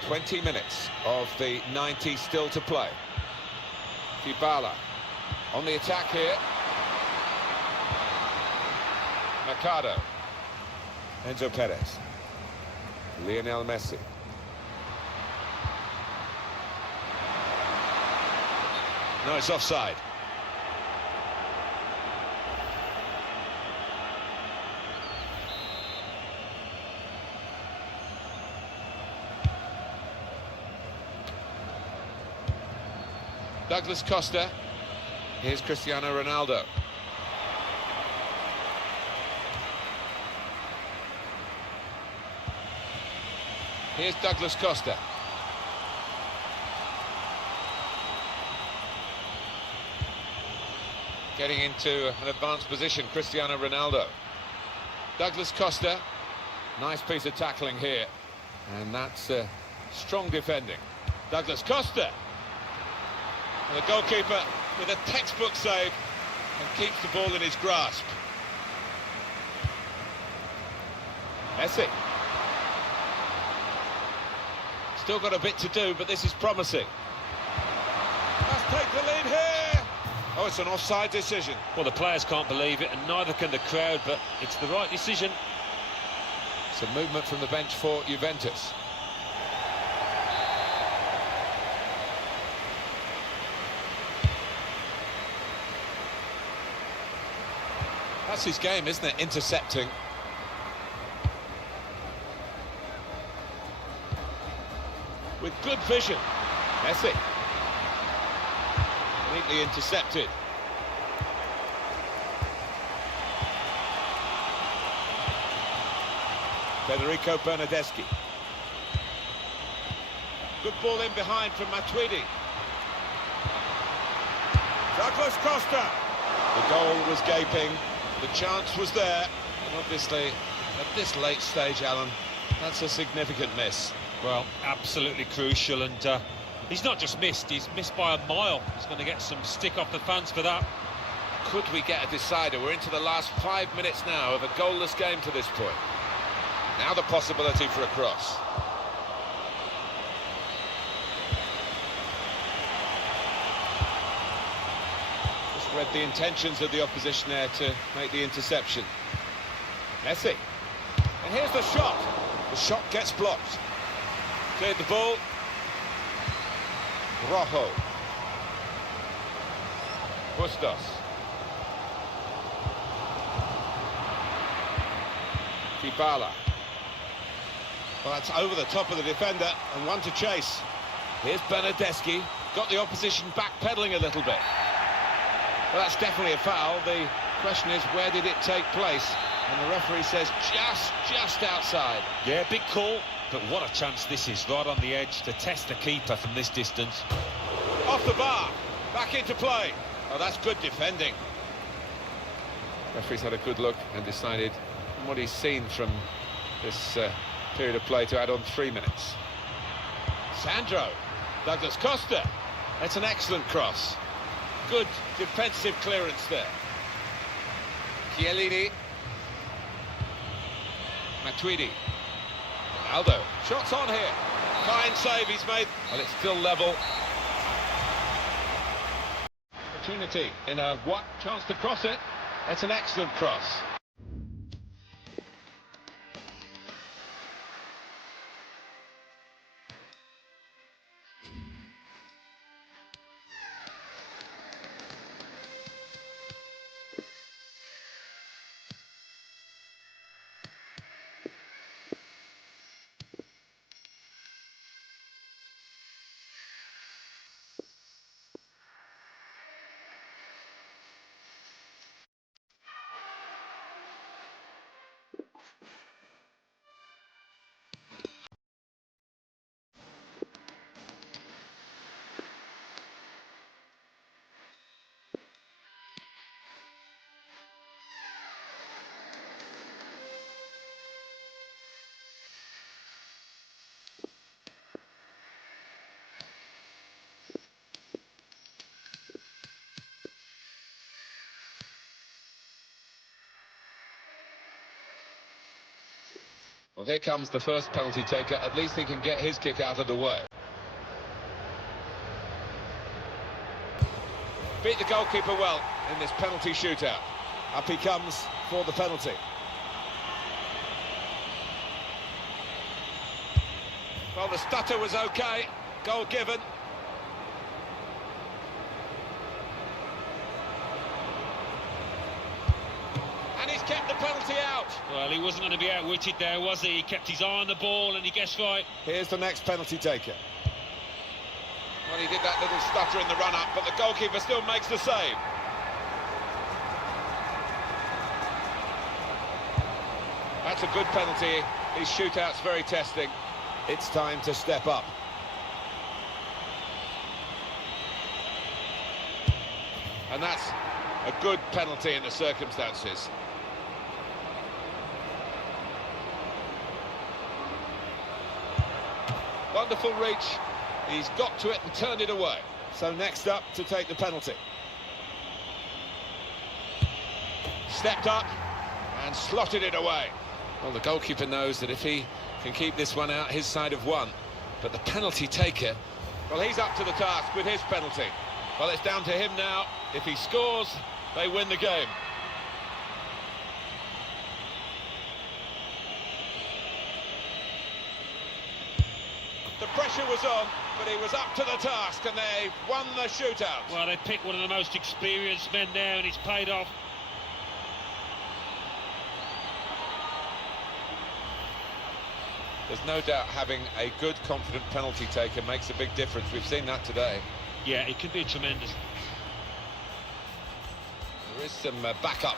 20 minutes of the 90 still to play. Dybala on the attack here. Mercado. Enzo Perez. Lionel Messi. No, it's offside. Douglas Costa. Here's Cristiano Ronaldo. Here's Douglas Costa. Getting into an advanced position, Cristiano Ronaldo. Douglas Costa. Nice piece of tackling here. And that's strong defending. Douglas Costa. And the goalkeeper with a textbook save and keeps the ball in his grasp. Messi. Still got a bit to do, but this is promising. Must take the lead here. Oh, it's an offside decision. Well, the players can't believe it, and neither can the crowd, but it's the right decision. Some movement from the bench for Juventus. That's his game, isn't it? Intercepting. With good vision. Messi. Neatly intercepted. Federico Bernardeschi. Good ball in behind from Matuidi. Douglas Costa. The goal was gaping. The chance was there. And obviously, at this late stage, Alan, that's a significant miss. Well, absolutely crucial, and he's not just missed, he's missed by a mile. He's going to get some stick off the fans for that. Could we get a decider? We're into the last 5 minutes now of a goalless game to this point. Now the possibility for a cross. Just read the intentions of the opposition there to make the interception. Messi. And here's the shot. The shot gets blocked. Cleared the ball. Rojo. Bustos. Dybala. Well, that's over the top of the defender and one to chase. Here's Bernardeschi. Got the opposition backpedaling a little bit. Well, that's definitely a foul. The question is, where did it take place? And the referee says just outside. Yeah, big call, but what a chance this is, right on the edge to test the keeper from this distance. Off the bar, back into play. Oh, that's good defending. Referee's had a good look and decided from what he's seen from this period of play to add on 3 minutes. Sandro, Douglas Costa. That's an excellent cross. Good defensive clearance there. Chiellini. Matuidi. Ronaldo. Shots on here. Fine save he's made. Well, it's still level. Opportunity in a chance to cross it. That's an excellent cross. Well, here comes the first penalty taker. At least he can get his kick out of the way. Beat the goalkeeper well in this penalty shootout. Up he comes for the penalty. Well, the stutter was okay. Goal given. And he's kept the penalty out. Well, he wasn't going to be outwitted there, was he? He kept his eye on the ball and he guessed right. Here's the next penalty taker. Well, he did that little stutter in the run-up, but the goalkeeper still makes the save. That's a good penalty. His shootout's very testing. It's time to step up. And that's a good penalty in the circumstances. Wonderful reach. He's got to it and turned it away. So next up to take the penalty. Stepped up and slotted it away. Well, the goalkeeper knows that if he can keep this one out, his side have won. But the penalty taker, well, he's up to the task with his penalty. Well, it's down to him now. If he scores, they win the game. The pressure was on, but he was up to the task, and they won the shootout. Well, they picked one of the most experienced men there, and it's paid off. There's no doubt having a good, confident penalty taker makes a big difference. We've seen that today. Yeah, it can be tremendous. There is some backup.